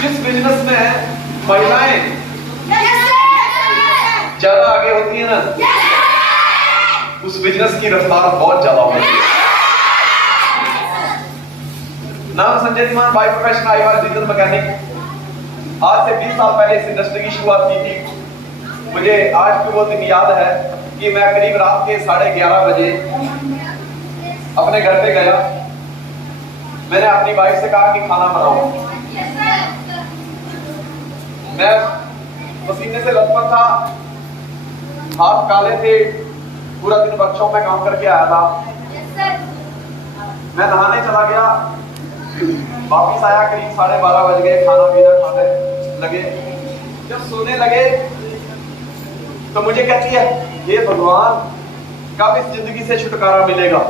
जिस बिजनेस में महिलाएं ज्यादा आगे होती है ना, उस बिजनेस की रफ्तार बहुत ज्यादा होती है। नाम Sanjay Dhiman, by profession I was diesel mechanic. आज से 20 साल पहले इस इंडस्ट्री की शुरुआत की थी। मुझे आज भी वो दिन याद है कि मैं करीब रात के 11:30 बजे अपने घर पे गया। मैंने अपनी वाइफ से कहा कि खाना बनाओ। मैं पसीने से लथपथ था, हाथ काले थे, पूरा दिन वर्कशॉप में काम करके आया था। मैं नहाने चला गया, वापिस आया करीब 12:30 बज गए। खाना पीना खाने लगे। जब सोने लगे तो मुझे कहती है, ये भगवान कब इस जिंदगी से छुटकारा मिलेगा।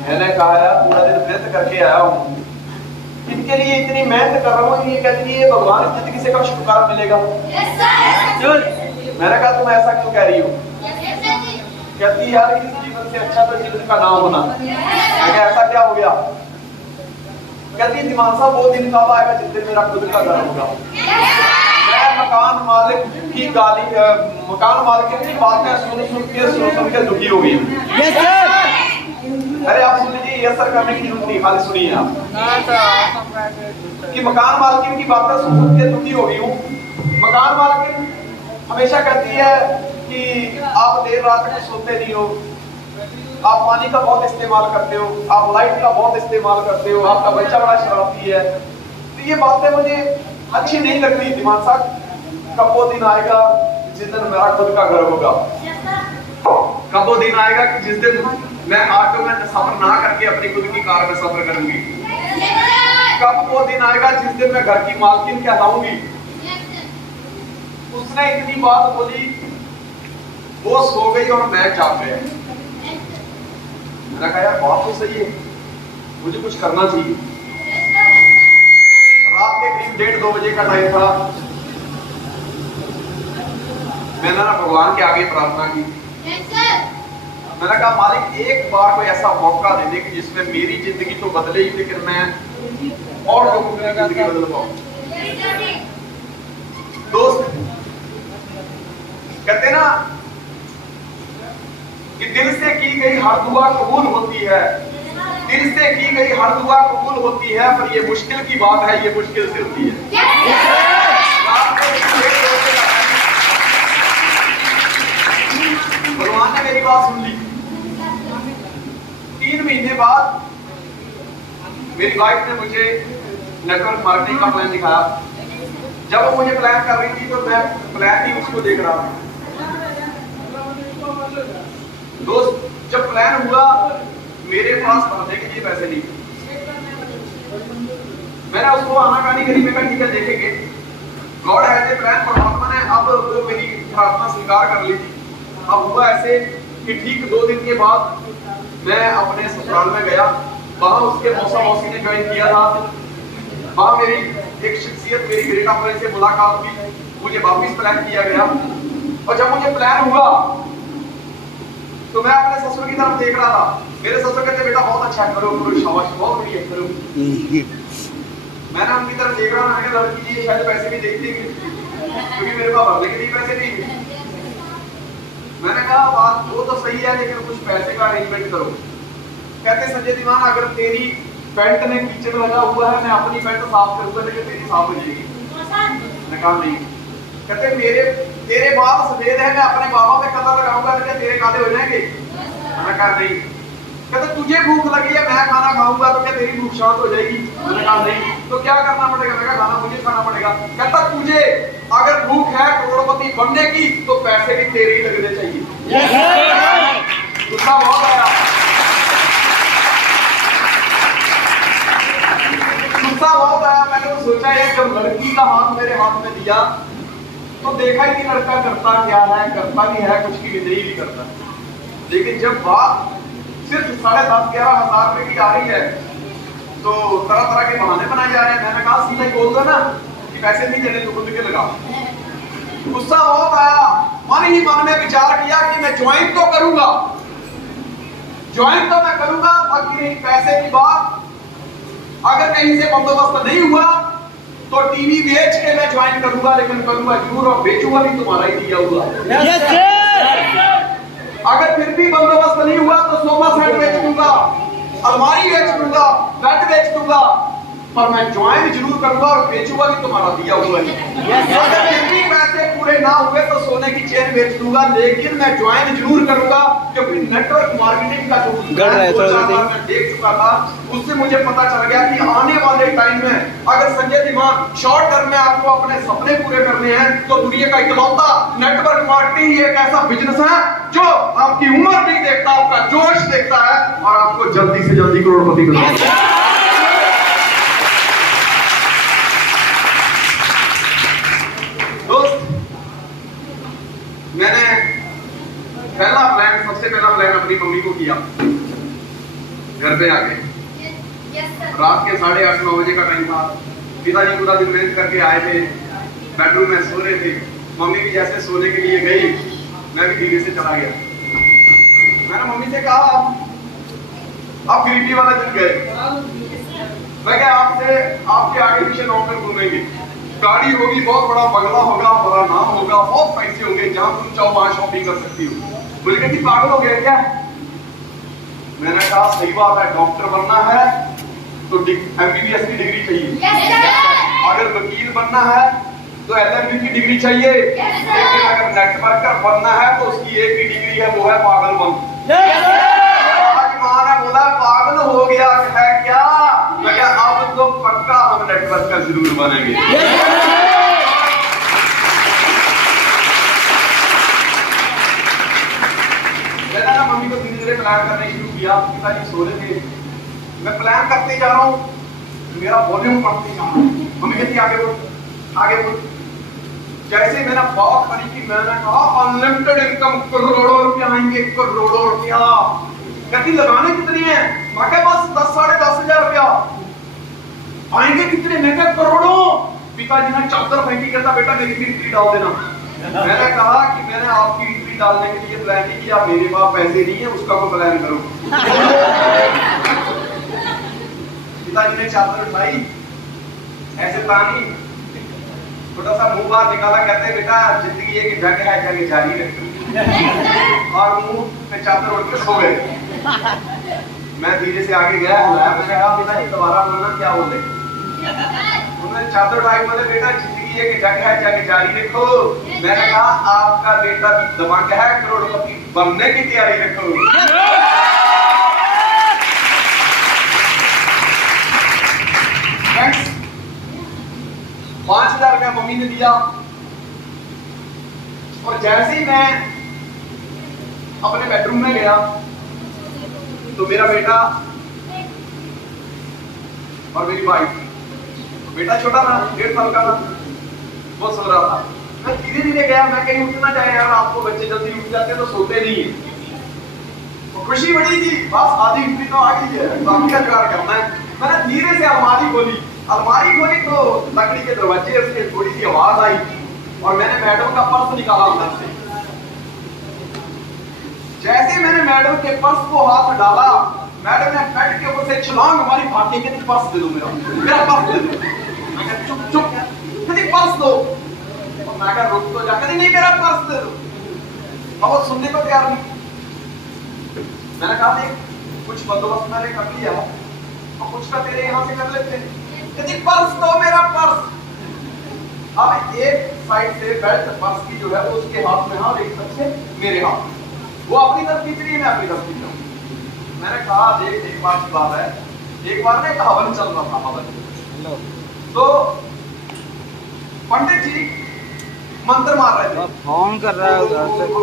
मैंने कहा यार पूरा दिन मेहनत करके आया हूँ, इनके लिए इतनी मेहनत कर रहा हूँ, ये कहती है भगवान इस जिंदगी से कब छुटकारा मिलेगा। मैंने कहा तुम ऐसा क्यों कह रही हो। कहती यार इस जीवन से अच्छा तो जीवन का ना होना। मैं कहा ऐसा क्या हो गया। कहती दिमाग साहब वो दिन कब आएगा जिस दिन मेरा खुद का घर होगा। मैं मकान मालिक की गाली, मकान मालिक की बातें सुन के दुखी हो गई। अरे आप सुन लीजिए, ये असर करने की जरूरत नहीं, खाली सुनिए आप कि मकान मालकिन की बातें सुन के दुखी हो गई हूँ। मकान मालकिन हमेशा कहती है कि आप देर रात तक सोते नहीं हो, आप पानी का बहुत इस्तेमाल करते हो, आप लाइट का बहुत इस्तेमाल करते हो, आपका बच्चा बड़ा शरारती है। तो ये बातें मुझे अच्छी नहीं लगती। दिमाग साहब कब वो दिन आएगा जिस दिन मेरा खुद का घर होगा। कब वो दिन आएगा कि जिस दिन मैं ऑटो में सफर ना करके अपनी खुद की कार में सफर करूंगी। कब वो दिन आएगा जिस दिन मैं घर की मालकिन कहलाऊंगी। उसने इतनी बात बोली, वो सो गई और मैं जाग गया। मैंने कहा यार बात तो सही है, मुझे कुछ करना चाहिए। रात के करीब 1:30-2 बजे का टाइम था। मैंने ना भगवान के आगे प्रार्थना की। मैंने कहा मालिक एक बार कोई ऐसा मौका दे दे कि जिसमें मेरी जिंदगी तो बदले ही, लेकिन मैं और लोगों की जिंदगी बदल पाऊं। दोस्त कहते ना कि दिल से की गई हर दुआ कबूल होती है। दिल से की गई हर दुआ कबूल होती है, पर ये मुश्किल की बात है, ये मुश्किल से होती है। भगवान ने मेरी बात सुन ली। 3 महीने बाद मेरी वाइफ ने मुझे नेटवर्क मार्केटिंग का प्लान दिखाया। जब वो मुझे प्लान कर रही थी तो मैं प्लान ही उसको देख रहा था। दोस्त जब प्लान हुआ मेरे पास भरने के लिए पैसे नहीं। मैंने उसको आनाकानी करी। मैं कहा ठीक है देखेंगे। God has a plan. परमात्मा ने अब वो मेरी प्रार्थना स्वीकार कर ली थी। अब हुआ ऐसे कि ठीक 2 दिन के बाद मैं अपने ससुराल में गया। वहां उसके मौसी ने ज्वाइन किया था। वहां मेरी एक शख्सियत, मेरी ग्रेटा फ्रेंड से मुलाकात हुई। मुझे वापस प्लान किया गया और जब मुझे प्लान हुआ तो मैं अपने ससुर की तरफ देख रहा था। मेरे ससुर कहते बेटा बहुत अच्छा करो करो, शाबाश बहुत बढ़िया करो। मैंने उनकी तरफ देख रहा था। मैंने कहा लड़की जी शायद पैसे भी देख देंगे क्योंकि मेरे पास भरने के लिए पैसे नहीं। मैंने कहा बात वो तो सही है, लेकिन कुछ पैसे का अरेंजमेंट करो। कहते संजय धीमान अगर तेरी पैंट में कीचड़ लगा हुआ है, मैं अपनी पैंट साफ करूंगा लेकिन तेरी साफ हो जाएगी। मैंने कहा नहीं। कहते तेरे बाल सफेद है, मैं अपने बाबा पे कलर लगाऊंगा लेकिन तेरे काले हो जाएंगे। मैंने कहा नहीं। कहते तुझे भूख लगी है, मैं खाना खाऊंगा तो क्या तेरी भूख शांत हो जाएगी। मैंने कहा नहीं। तो क्या करना पड़ेगा। मैंने कहा खाना मुझे खाना पड़ेगा। कहता तुझे अगर भूख है करोड़पति बनने की तो पैसे भी तेरे ही लगने चाहिए। गुस्सा बहुत आया, गुस्सा बहुत आया। मैंने तो सोचा है जब लड़की का हाथ मेरे हाथ में दिया तो देखा ही नहीं लड़का करता क्या है, करता भी है कुछ की नहीं भी करता। लेकिन जब बात सिर्फ 10,500-11 हजार रुपए की आ रही है तो तरह तरह के बहाने बनाए जा रहे हैं। मैंने कहा सीधा बोल दो ना कि पैसे नहीं देने तो खुद के लगा। गुस्सा बहुत आया। मन ही मन में विचार किया कि मैं ज्वाइन तो करूंगा, ज्वाइन तो मैं करूंगा, बाकी पैसे की बात अगर कहीं से बंदोबस्त नहीं हुआ तो टीवी बेच के मैं ज्वाइन करूंगा, लेकिन करूंगा जरूर और बेचूंगा भी तुम्हारा ही दिया हुआ। अगर फिर भी बंदोबस्त नहीं हुआ तो सोफा सेट बेच दूंगा, अलमारी बेच दूंगा, बेड बेच दूंगा, पर मैं ज्वाइन जरूर करूंगा और बेचूंगा भी तुम्हारा दिया हुआ है। अगर फिर भी पैसे पूरे ना हुए तो सोने की चेन बेच दूंगा, लेकिन मैं ज्वाइन जरूर करूंगा, क्योंकि नेटवर्क मार्केटिंग का जो मैं देख चुका था उससे मुझे पता चल गया कि आने वाले टाइम में अगर संजय धीमान शॉर्ट टर्म में आपको अपने सपने पूरे करने हैं तो दुनिया का इकलौता नेटवर्क मार्केटिंग एक ऐसा बिजनेस है जो आपकी उम्र नहीं देखता, आपका जोश देखता है और आपको जल्दी से जल्दी करोड़पति बनाता है। दोस्त, मैंने सबसे पहला प्लान अपनी मम्मी को किया घर पे आके। रात के 8:30-9 बजे का टाइम था। पिताजी पूरा दिन मेहनत करके आए थे, बेडरूम में सो रहे थे। मम्मी भी जैसे सोने के लिए गई, मैं भी धीरे से चला गया। मैंने मम्मी से कहा आप गरीबी वाला दिन गए, मैं क्या आपसे आपके आगे पीछे नौकर घूमेंगे, गाड़ी होगी, बहुत बड़ा बंगला होगा, बड़ा नाम होगा, बहुत पैसे होंगे, जहां तुम चाहो वहां शॉपिंग कर सकती हो। बोले कि पागल हो गया क्या? मैंने कहा सही बात है, डॉक्टर बनना है तो MBBS की डिग्री चाहिए, अगर वकील बनना है तो LLB की डिग्री चाहिए, लेकिन अगर नेटवर्कर बनना है तो उसकी एक ही डिग्री है, वो है पागलपन। आज मां ने बोला पागल हो गया है क्या? मैं क्या अब तो पक्का हम नेटवर्कर जरूर बनेंगे। मैंने ना मम्मी को धीरे धीरे प्लान करने शुरू किया। पिताजी सो रहे थे, मैं प्लान करते जा रहा हूँ, मेरा वॉल्यूम बढ़ते जा रहा है। मम्मी कहती आगे बढ़ आगे बढ़। जैसे मैंने बात करी कि मैंने कहा अनलिमिटेड इनकम, करोड़ों रुपया आएंगे, करोड़ों रुपया। कहती लगाने कितनी है? मैं क्या बस 10-10,500 रुपया आएंगे। कितने? मैं क्या करोड़ों। पिताजी ने चादर फेंकी, कहता बेटा मेरी भी एंट्री डाल देना। मैंने कहा कि मैंने आपकी एंट्री डालने के लिए प्लान नहीं किया, मेरे पास पैसे नहीं है, उसका को प्लान करो। पिताजी ने चादर उठाई, ऐसे पानी छोटा सा मुंह बाहर निकाला, कहते बेटा जिंदगी एक जंग है, जंग जारी रखो। और मुंह पे चादर उठ के सो गए। मैं धीरे से आगे गया, हिलाया, मैंने कहा पिताजी दोबारा बोलना, क्या बोले? उन्होंने चादर उठाई, बोले बेटा जिंदगी एक जंग है, जंग जारी रखो। मैंने कहा आपका बेटा भी दबंग है, करोड़पति बनने की तैयारी रखो। थैंक्स। 5,000 रुपया मम्मी ने दिया और जैसे ही मैं अपने बेडरूम में गया तो मेरा बेटा और मेरी वाइफ, बेटा छोटा था, 1.5 साल का था, वो सो रहा था। मैं धीरे धीरे गया, मैं कहीं उठ ना जाए यार, आपको बच्चे जल्दी उठ जाते तो सोते नहीं है। तो खुशी बड़ी थी, बस आधी उठनी तो आ गई है, बाकी का जुगाड़ करना है। मैंने धीरे से अलमारी खोली तो लकड़ी के दरवाजे से थोड़ी सी आवाज आई और मैंने मैडम का पर्स निकाला अंदर से। जैसे मैंने मैडम के पर्स को हाथ डाला, मैडम ने बेड के ऊपर से छलांग मारी, भाग के पर्स दे दो, मेरा पर्स दे दो। मैं कहा चुप चुप, कहती पर्स दो। और मैं कहा रुक तो जा, कहती नहीं मेरा पर्स दे दो। अब वो सुनने को तैयार नहीं। मैंने कहा देख कुछ बंदोबस्त मैंने कर लिया और कुछ का तेरे यहाँ से कर लेते हैं। कहती पर्स दो, मेरा पर्स। अब एक साइड से बेल्ट पर्स की जो है वो उसके हाथ में है और एक तरफ से मेरे हाथ में। वो अपनी तरफ खींच रही है, मैं अपनी तरफ खींच रहा हूँ। मैंने कहा देख एक बार की बात है, एक बार ना एक हवन चल रहा था, हवन। तो पंडित जी मंत्र मार रहे थे, फोन कर रहा है उधर से, तो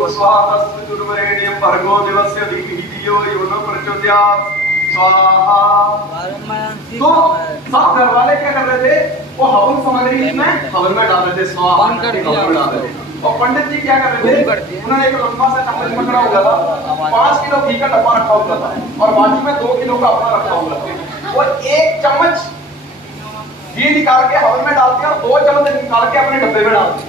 सब घर वाले क्या कर रहे थे, वो हवन सामग्री में हवन में डाल रहे थे, स्वाहा डाल रहे थे। और पंडित जी क्या कर रहे थे, उन्होंने एक लंबा सा चम्मच पकड़ा हुआ था, 5 किलो घी का डब्बा रखा हुआ था और बाजू में 2 किलो का अपना रखा हुआ था। वो एक चम्मच घी निकाल के हवन में डालते और 2 चम्मच निकाल के अपने डब्बे में डालते।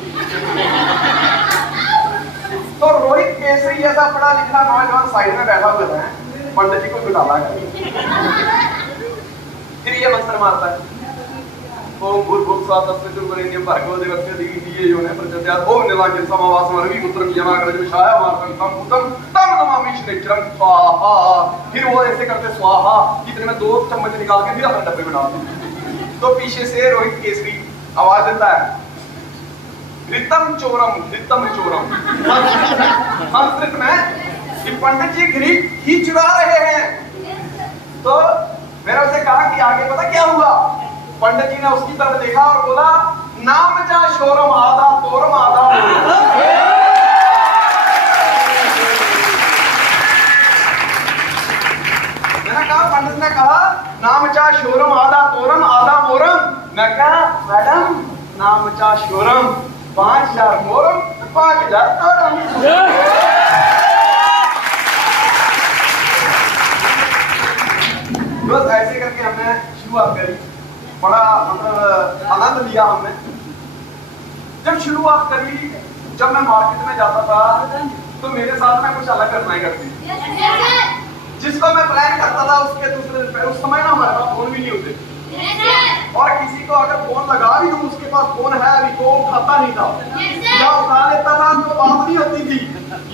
तो रोहित केसरी जैसा पढ़ा लिखा नौजवान साइड में बैठा हुआ है, पंडित जी को बिठाला। फिर ये मंत्र मारता है, ओम भूर्भुवः तत्सवितुर्वरेण्यं भर्गो देवस्य धीमहि यो नः प्रचोदयात्। ओम नीलांजन समावासं रविपुत्रं यमाग्रजं छायामार्गं तं भूतं तं नमामि शनिचरं स्वाहा। फिर वो ऐसे करते स्वाहा, इतने में 2 चम्मच निकाल के फिर अपने डब्बे में डालते हैं। तो पीछे से रोहित केसरी आवाज देता है, रितम चोरम रितम चोरम। संस्कृत में कि पंडित जी घी ही चुरा रहे हैं। तो मैंने उसे कहा कि आगे पता क्या हुआ? पंडित जी ने उसकी तरफ देखा और बोला, नाम जा शोरम आधा तोरम आधा। मैंने कहा, पंडित ने कहा नाम चा शोरम आधा तोरम आधा मोरम। मैं कहा मैडम नाम चा शोरम 5000 मोरम 5000 तोरम। बस ऐसे करके हमने शुरुआत करी, बड़ा मतलब आनंद लिया हमने जब शुरुआत करी। जब मैं मार्केट में जाता था तो मेरे साथ में कुछ अलग घटनाएं घटती। जिसको मैं प्लान करता था उसके दूसरे, उस समय ना हमारे पास फोन भी नहीं होते, और किसी को अगर फोन लगा भी दूं उसके पास फोन है अभी तो उठाता नहीं था, या उठा लेता था तो बात नहीं होती थी,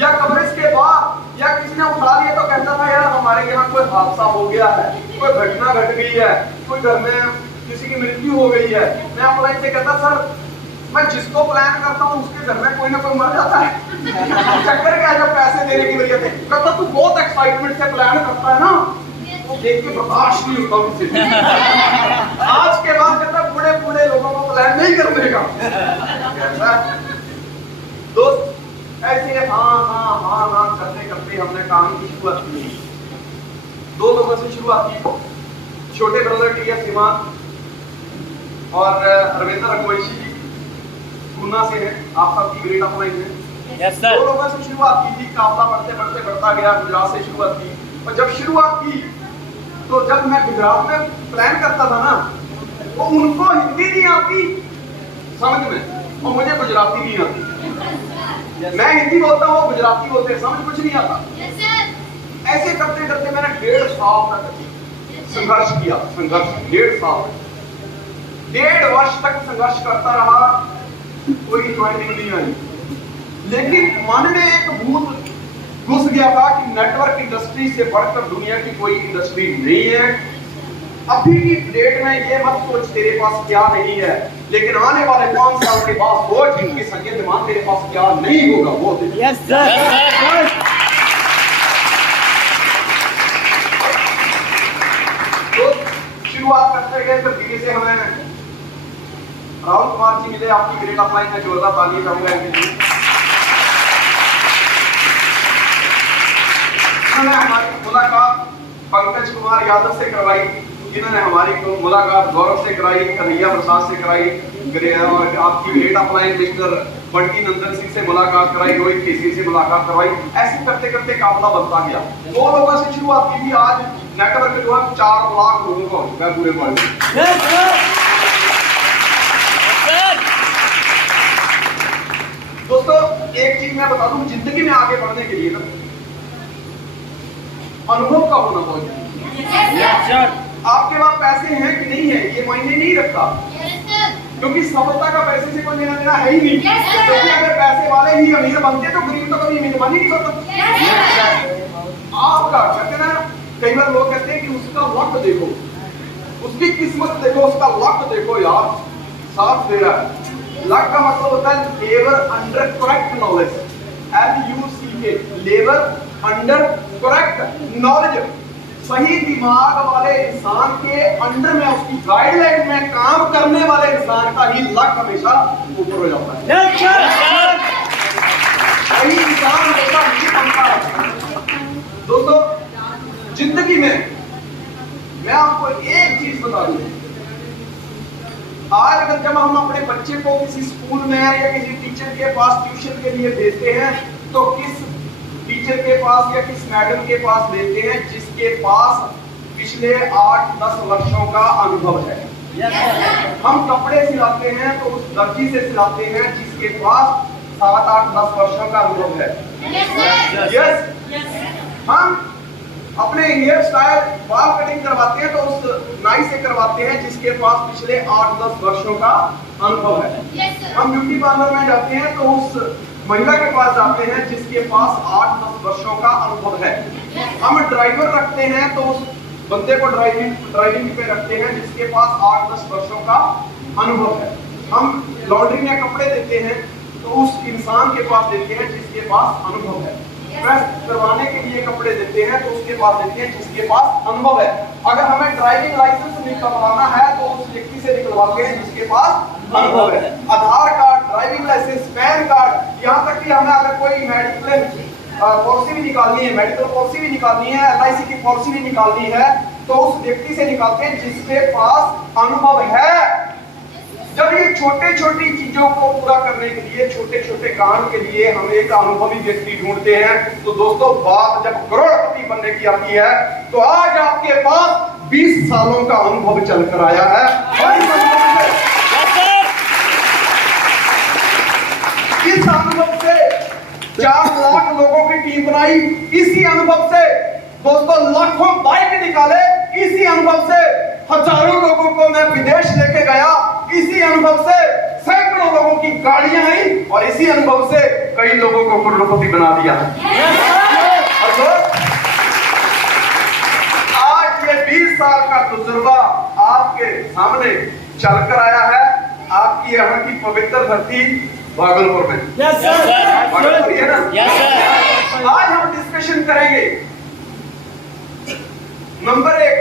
या कवरेज के बाद या किसी ने उठा लिया तो कहता था यार हमारे यहाँ कोई हादसा हो गया है, कोई घटना घट गई है, कोई घर में किसी की मृत्यु हो गई है। मैं अपलाइन से कहता सर मैं जिसको प्लान करता हूँ उसके घर में कोई ना कोई मर जाता है। चक्कर क्या है जब पैसे देने की वजह से? कहता तू बहुत एक्साइटमेंट से प्लान करता है ना, वो देख के बर्दाश्त नहीं होता मुझसे। आज के बाद कहता बूढ़े बूढ़े लोगों को प्लान नहीं करने का। दोस्त ऐसे हाँ करते करते हमने काम की शुरुआत की। 2 लोगों से शुरुआत की, छोटे ब्रदर टी.एस. श्रीमान और रविंद्र रघुवंशी जी गुना से हैं, आप सबकी ग्रेट अपलाइन है। Yes sir. 2 लोगों से शुरुआत की थी, काफला बढ़ते बढ़ता गया, गुजरात से शुरुआत की। और जब शुरुआत की तो जब मैं गुजरात में प्लान करता था ना तो उनको हिंदी नहीं आती समझ में और मुझे गुजराती नहीं आती। मैं हिंदी बोलता हूँ, वो गुजराती बोलते हैं, समझ कुछ नहीं आता। ऐसे करते करते मैंने 1.5 साल तक संघर्ष किया। 1.5 साल 1.5 वर्ष तक संघर्ष करता रहा, कोई ज्वाइनिंग नहीं आई। लेकिन मन में एक भूत घुस गया था कि नेटवर्क इंडस्ट्री से बढ़कर दुनिया की कोई इंडस्ट्री नहीं है। अभी की डेट में ये मत सोच तेरे पास क्या नहीं है, लेकिन आने वाले 5 साल के बाद सोच इनके संजय दिमाग तेरे पास क्या नहीं होगा वो। Yes sir. तो शुरुआत करते गए फिर धीरे से हमें राहुल कुमार जी मिले, आपकी ग्रेट अपलाइन में जोरदार ताली चाहूंगा इनके लिए। उन्होंने हमारी मुलाकात पंकज कुमार यादव से करवाई, जिन्होंने हमारी मुलाकात गौरव से कराई, कन्हैया प्रसाद से कराई, और आपकी great upline mister Bunty Nandan Singh से मुलाकात कराई, रोहित केसरी से मुलाकात करवाई। ऐसे करते करते काफला बनता गया। 2 लोगों से शुरुआत की थी, आज नेटवर्क जो है 4 लाख लोगों का हो चुका है पूरे वर्ल्ड में। दोस्तों एक चीज मैं बता दूं, जिंदगी में आगे बढ़ने के लिए ना अनुभव का होना बहुत जरूरी है। आपके पास पैसे हैं कि नहीं है ये मायने नहीं रखता, क्योंकि सफलता का पैसे से कोई लेना देना है ही नहीं। क्योंकि अगर पैसे वाले ही अमीर बनते तो गरीब तो कभी मेहरबानी नहीं करता। आपका कहते ना, कई बार लोग कहते हैं कि उसका लक देखो, उसकी किस्मत देखो, उसका लक देखो यार, साथ दे रहा है। लक का मतलब होता है labour under correct knowledge, LUCK, labour under correct knowledge. सही दिमाग वाले इंसान के अंडर में, उसकी गाइडलाइन में काम करने वाले इंसान का ही लक हमेशा ऊपर हो जाता है। सही इंसान हमेशा नीचे बनता है। दोस्तों जिंदगी में मैं आपको एक चीज बता दूं, आज अगर जब हम अपने बच्चे को किसी स्कूल में या किसी टीचर के पास ट्यूशन के लिए भेजते हैं तो किस टीचर के पास या किस मैडम के पास भेजते हैं जिसके पास पिछले 8-10 वर्षों का अनुभव है। हम कपड़े सिलाते हैं तो उस दर्जी से सिलाते हैं जिसके पास 7-8-10 वर्षों का अनुभव है। यस, हम अपने हेयर स्टाइल बाल कटिंग करवाते हैं तो उस नाई से करवाते हैं जिसके पास पिछले 8-10 वर्षों का अनुभव है। हम ब्यूटी पार्लर में जाते हैं तो उस महिला के पास जाते हैं जिसके पास 8-10 वर्षों का अनुभव है। हम ड्राइवर रखते हैं तो उस बंदे को ड्राइविंग पे रखते हैं जिसके पास 8-10 वर्षों का अनुभव है। हम लॉन्ड्री में कपड़े देते हैं तो उस इंसान के पास देते हैं जिसके पास अनुभव है। प्रेस करवाने के लिए कपड़े देते हैं तो उसके पास देते हैं जिसके पास अनुभव है। अगर हमें ड्राइविंग लाइसेंस निकलवाना है तो उस व्यक्ति से निकलवाते हैं जिसके पास अनुभव है। Aadhaar card, driving licence, PAN card, यहाँ तक कि हमें अगर कोई मेडिकल पॉलिसी भी निकालनी है, मेडिकल पॉलिसी भी निकालनी है, LIC की पॉलिसी भी निकालनी है तो उस व्यक्ति से निकालते हैं जिसके पास अनुभव है। जब ये छोटे छोटी चीजों को पूरा करने के लिए, छोटे छोटे काम के लिए हम एक अनुभवी व्यक्ति ढूंढते हैं तो दोस्तों बात जब करोड़पति बनने की आती है तो आज आपके पास 20 सालों का अनुभव चलकर आया है। इस अनुभव से 4 लाख लोगों की टीम बनाई, इसी अनुभव से दोस्तों लाखों बाइक निकाले, इसी अनुभव से हजारों लोगों को मैं विदेश लेके गया, इसी अनुभव से सैकड़ों लोगों की गाड़ियां आई और इसी अनुभव से कई लोगों को करोड़पति बना दिया। और आज ये 20 साल का तजुर्बा आपके सामने चलकर आया है, आपकी यहाँ की पवित्र धरती भागलपुर में। भागलपुर है ना? आज हम डिस्कशन करेंगे नंबर 1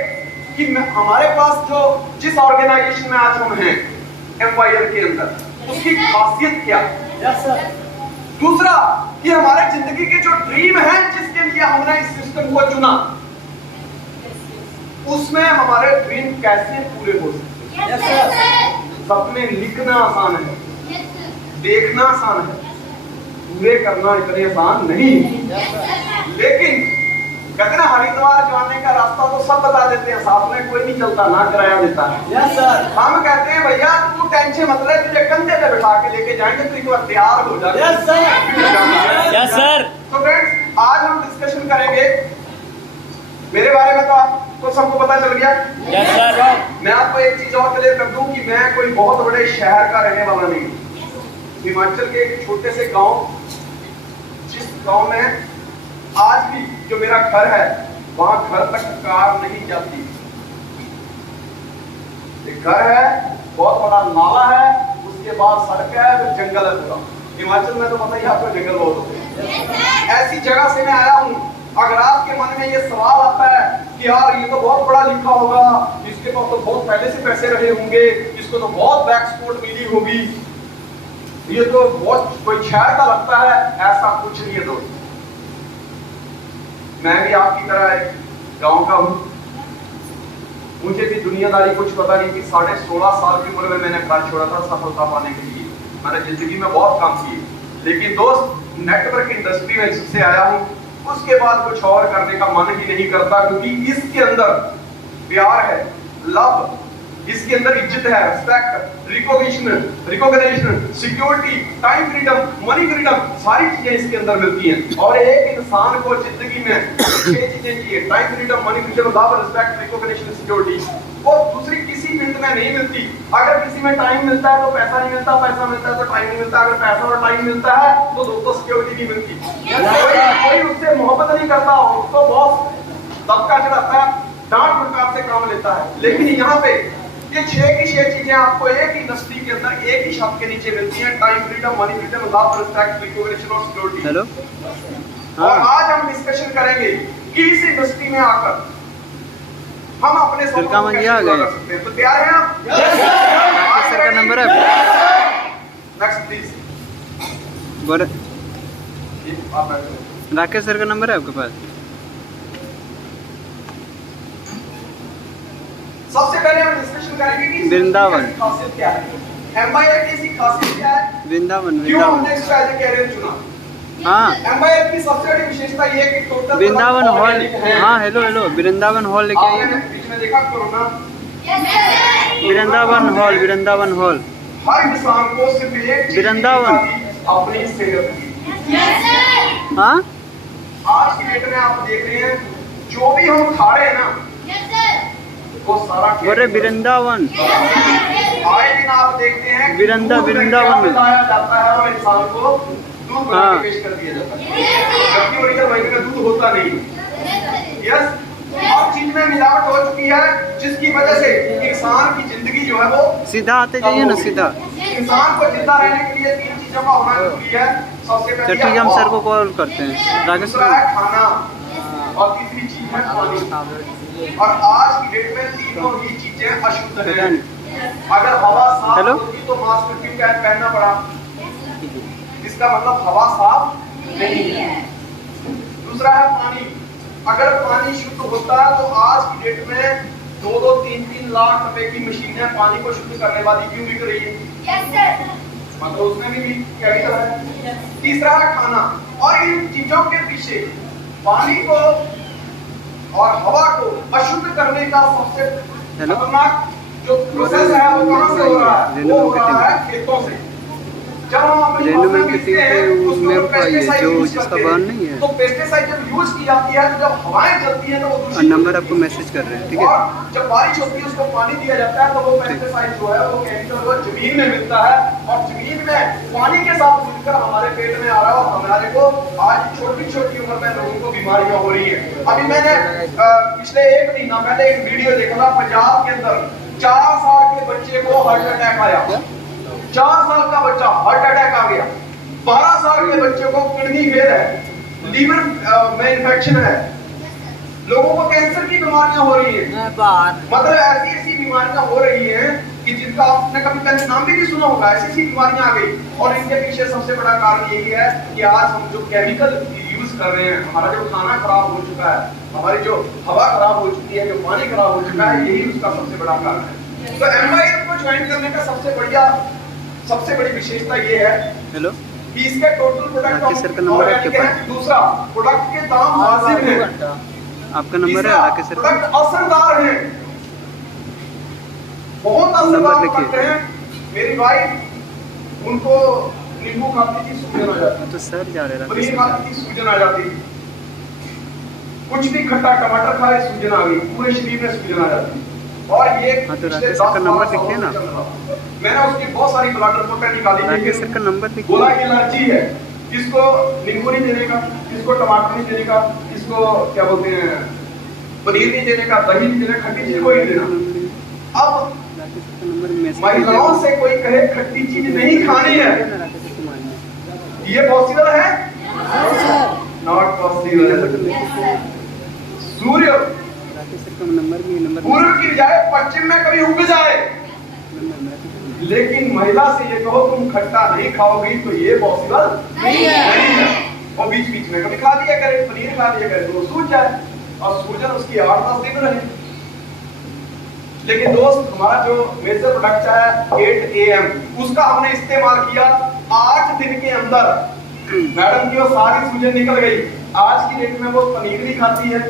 कि हमारे पास जो जिस ऑर्गेनाइजेशन में आज हम हैं एम्पायर के अंदर उसकी खासियत क्या है। दूसरा कि हमारे जिंदगी के जो ड्रीम है जिसके लिए हमने इस सिस्टम को चुना उसमें हमारे ड्रीम कैसे पूरे हो सकते हैं। सपने लिखना आसान है, देखना आसान है, पूरे करना इतने आसान नहीं। लेकिन कहते ना हरिद्वार जाने का रास्ता तो सब बता देते हैं, साथ में कोई नहीं चलता, ना किराया देता है। हम कहते हैं भैया तू टेंशन मत ले, तुझे कंधे पे बिठा के लेके जाएंगे, तो एक बार तैयार हो जाए। Yes sir. तो फ्रेंड्स आज हम डिस्कशन करेंगे मेरे बारे में, तो आपको सबको पता चल गया। Yes sir. मैं आपको एक चीज और क्लियर कर दूं कि मैं कोई बहुत बड़े शहर का रहने वाला नहीं हूं। हिमाचल के एक छोटे से गांव, जिस गांव में आज भी जो मेरा घर है वहां घर तक कार नहीं जाती। एक घर है, बहुत बड़ा नाला है, उसके बाद सड़क है, फिर जंगल है पूरा। हिमाचल में तो पता ही आपको जंगल बहुत होते हैं। ऐसी जगह से मैं आया हूँ। अगर आपके मन में ये सवाल आता है कि यार ये तो बहुत बड़ा लिखा होगा, इसके पास तो बहुत पहले से पैसे रहे होंगे, इसको तो बहुत बैकस्पोर्ट मिली होगी, ये तो बहुत कोई शहर का लगता है, ऐसा कुछ नहीं है दोस्त। मैं भी आपकी तरह एक गांव का हूँ। मुझे भी दुनियादारी कुछ पता नहीं थी। 16.5 साल की उम्र में मैंने घर छोड़ा था सफलता पाने के लिए। मैंने जिंदगी में बहुत काम किए, लेकिन दोस्त नेटवर्क इंडस्ट्री में जिससे आया हूँ उसके बाद कुछ और करने का मन ही नहीं करता, क्योंकि इसके अंदर प्यार है, लव, इसके अंदर इज्जत है, respect, recognition, security, time freedom, money freedom, सारी चीजें इसके अंदर मिलती हैं। और एक इंसान को जिंदगी में 6 चीजें चाहिए, time freedom, money freedom, love, respect, recognition, security. वो दूसरी किसी फील्ड में नहीं मिलती। अगर किसी में टाइम मिलता है तो पैसा नहीं मिलता, पैसा मिलता है तो टाइम नहीं मिलता, अगर पैसा और टाइम मिलता है तो दोस्तों सिक्योरिटी नहीं मिलती। कोई उससे मोहब्बत नहीं करता, उसको बॉस दबका चढ़ाता है, डांट फटकार से काम लेता है। लेकिन यहाँ पे ये 6 की 6 चीजें आपको एक ही इंडस्ट्री के अंदर एक ही शब्द के नीचे मिलती हैं, time freedom, money freedom, love, respect, recognition और सिक्योरिटी। हेलो। और आज हम डिस्कशन करेंगे कि इस इंडस्ट्री में आकर हम अपने सपनों को कैसे पूरा कर सकते हैं। तो तैयार हैं आप? Yes sir. सर का नंबर है? Next please. बोले आप बैठो। राकेश सर का नंबर है आपके पास? सबसे पहले हम डिस्कशन करेंगे कि वृंदावन खासियत क्या है, एम्पायर की इसकी खासियत क्या है, वृंदावन क्यों हमने इसको एज ए कैरियर चुना। हाँ, एम्पायर की सबसे बड़ी विशेषता ये है कि टोटल वृंदावन हॉल। हाँ हेलो, वृंदावन हॉल लेके आइए। बीच में देखा कोरोना। वृंदावन हॉल। हर इंसान को सिर्फ एक चीज वृंदावन अपनी सेहत की। हाँ, आज की डेट में आप देख रहे हैं जो भी हम खा रहे हैं ना वो सारा अरे वृंदावन आए दिन आप देखते हैं कि दूध में क्या वृंदावन में मिलाया जाता है और इंसान को दूध बना के पेश कर दिया जाता है, जबकि ओरिजिनल वही में दूध होता नहीं। यस, हर चीज में मिलावट हो चुकी है, जिसकी वजह से इंसान की जिंदगी जो है वो सीधा आते जाइए ना सीधा। इंसान को जिंदा रहने के लिए 3 चीजों का होना जरूरी है। सबसे पहले ठीक है, हम सर को कॉल करते हैं। राकेश दूसरा है खाना और तीसरी चीज है पानी। और आज की डेट में तीनों ही चीजें अशुद्ध हैं। अगर हवा साफ होती तो मास्क पहनना पड़ा, इसका मतलब हवा साफ नहीं है। दूसरा है पानी, अगर पानी शुद्ध होता तो आज की डेट में 2-2, 3-3 लाख रुपए की मशीनें पानी को शुद्ध करने वाली क्यों बिक रही है? मतलब उसमें भी केमिकल है। तीसरा है खाना, और इन चीजों के पीछे पानी को और हवा को अशुद्ध करने का सबसे खतरनाक जो प्रोसेस है वो कहां से हो रहा है? वो हो रहा है खेतों से। जब हम अपनी फसल बीजते हैं उसमें पेस्टिसाइड यूज करते हैं, तो पेस्टिसाइड जब यूज की जाती है तो जब हवाएं चलती हैं तो वो दूषित, नंबर आपको मैसेज कर रहे हैं, ठीक है। और जब बारिश होती है उसको पानी दिया जाता है तो वो पेस्टिसाइड जो है वो केमिकल वो जमीन में मिलता है, और जमीन में पानी के साथ मिलकर हमारे पेट में आ रहा है, और हमारे को आज छोटी-छोटी उम्र में लोगों को बीमारियां हो रही है। अभी मैंने पिछले 1 महीना पहले एक वीडियो देखा था, पंजाब के अंदर 4 साल के बच्चे को हार्ट अटैक आया। 4 साल का बच्चा हार्ट अटैक आ गया। 12 साल के बच्चे को किडनी फेल है, लीवर में इन्फेक्शन है, लोगों को कैंसर की बीमारियां हो रही है। मतलब ऐसी बीमारियां हो रही हैं कि जिनका आपने कभी पहले नाम भी नहीं सुना होगा। ऐसी बीमारियां आ गई, और इनके पीछे सबसे बड़ा कारण यही है कि आज हम जो केमिकल यूज कर रहे हैं, हमारा जो खाना खराब हो चुका है, हमारी जो हवा खराब हो चुकी है, जो पानी खराब हो चुका है, यही उसका सबसे बड़ा कारण है। तो एमवाईएफ को ज्वाइन करने का सबसे बड़ी विशेषता ये है हेलो कि इसके टोटल प्रोडक्ट सर का नंबर आपके पास। दूसरा, प्रोडक्ट के दाम वाजिब हैं। आपका नंबर है राकेश सर? प्रोडक्ट असरदार हैं, बहुत असरदार प्रोडक्ट हैं। मेरी वाइफ, उनको नींबू खाती थी सूजन आ जाती, तो सर जा रहे हैं, पनीर खाती थी सूजन आ जाती, कुछ भी खट्टा टमाटर खाए सूजन आ गई, पूरे शरीर में सूजन आ जाती। और ये तो राकेश सर का नंबर लिखिए ना। मैंने उसकी बहुत सारी ब्लड रिपोर्टें निकाली, राकेश सर का नंबर लिखिए। बोला कि एलर्जी है, किसको नींबू नहीं देने का, किसको टमाटर नहीं देने का, किसको क्या बोलते हैं पनीर नहीं देने का, दही नहीं देने, खट्टी चीज कोई नहीं देना। अब महिलाओं से कोई कहे खट्टी चीज नहीं खानी है, ये पॉसिबल है? Not possible. सूर्य पूर्व की बजाय पश्चिम में कभी उग जाए, लेकिन महिला से ये कहो तुम खट्टा नहीं खाओगी तो ये पॉसिबल नहीं है। और बीच बीच में कभी खा लिया करे, पनीर खा लिया करे तो वो सूज जाए, और सूजन उसकी 8-10 दिन रहे। लेकिन दोस्त, हमारा जो मेजर प्रोडक्ट है 8 AM, उसका हमने इस्तेमाल किया 8 दिन के अंदर, मैडम की वो सारी सूजन निकल गई। आज की डेट में वो पनीर भी खाती है,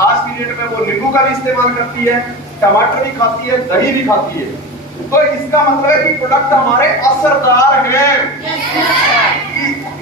आज की डेट में वो नींबू का भी इस्तेमाल करती है, टमाटर भी खाती है, दही भी खाती है। तो इसका मतलब है कि प्रोडक्ट हमारे असरदार हैं।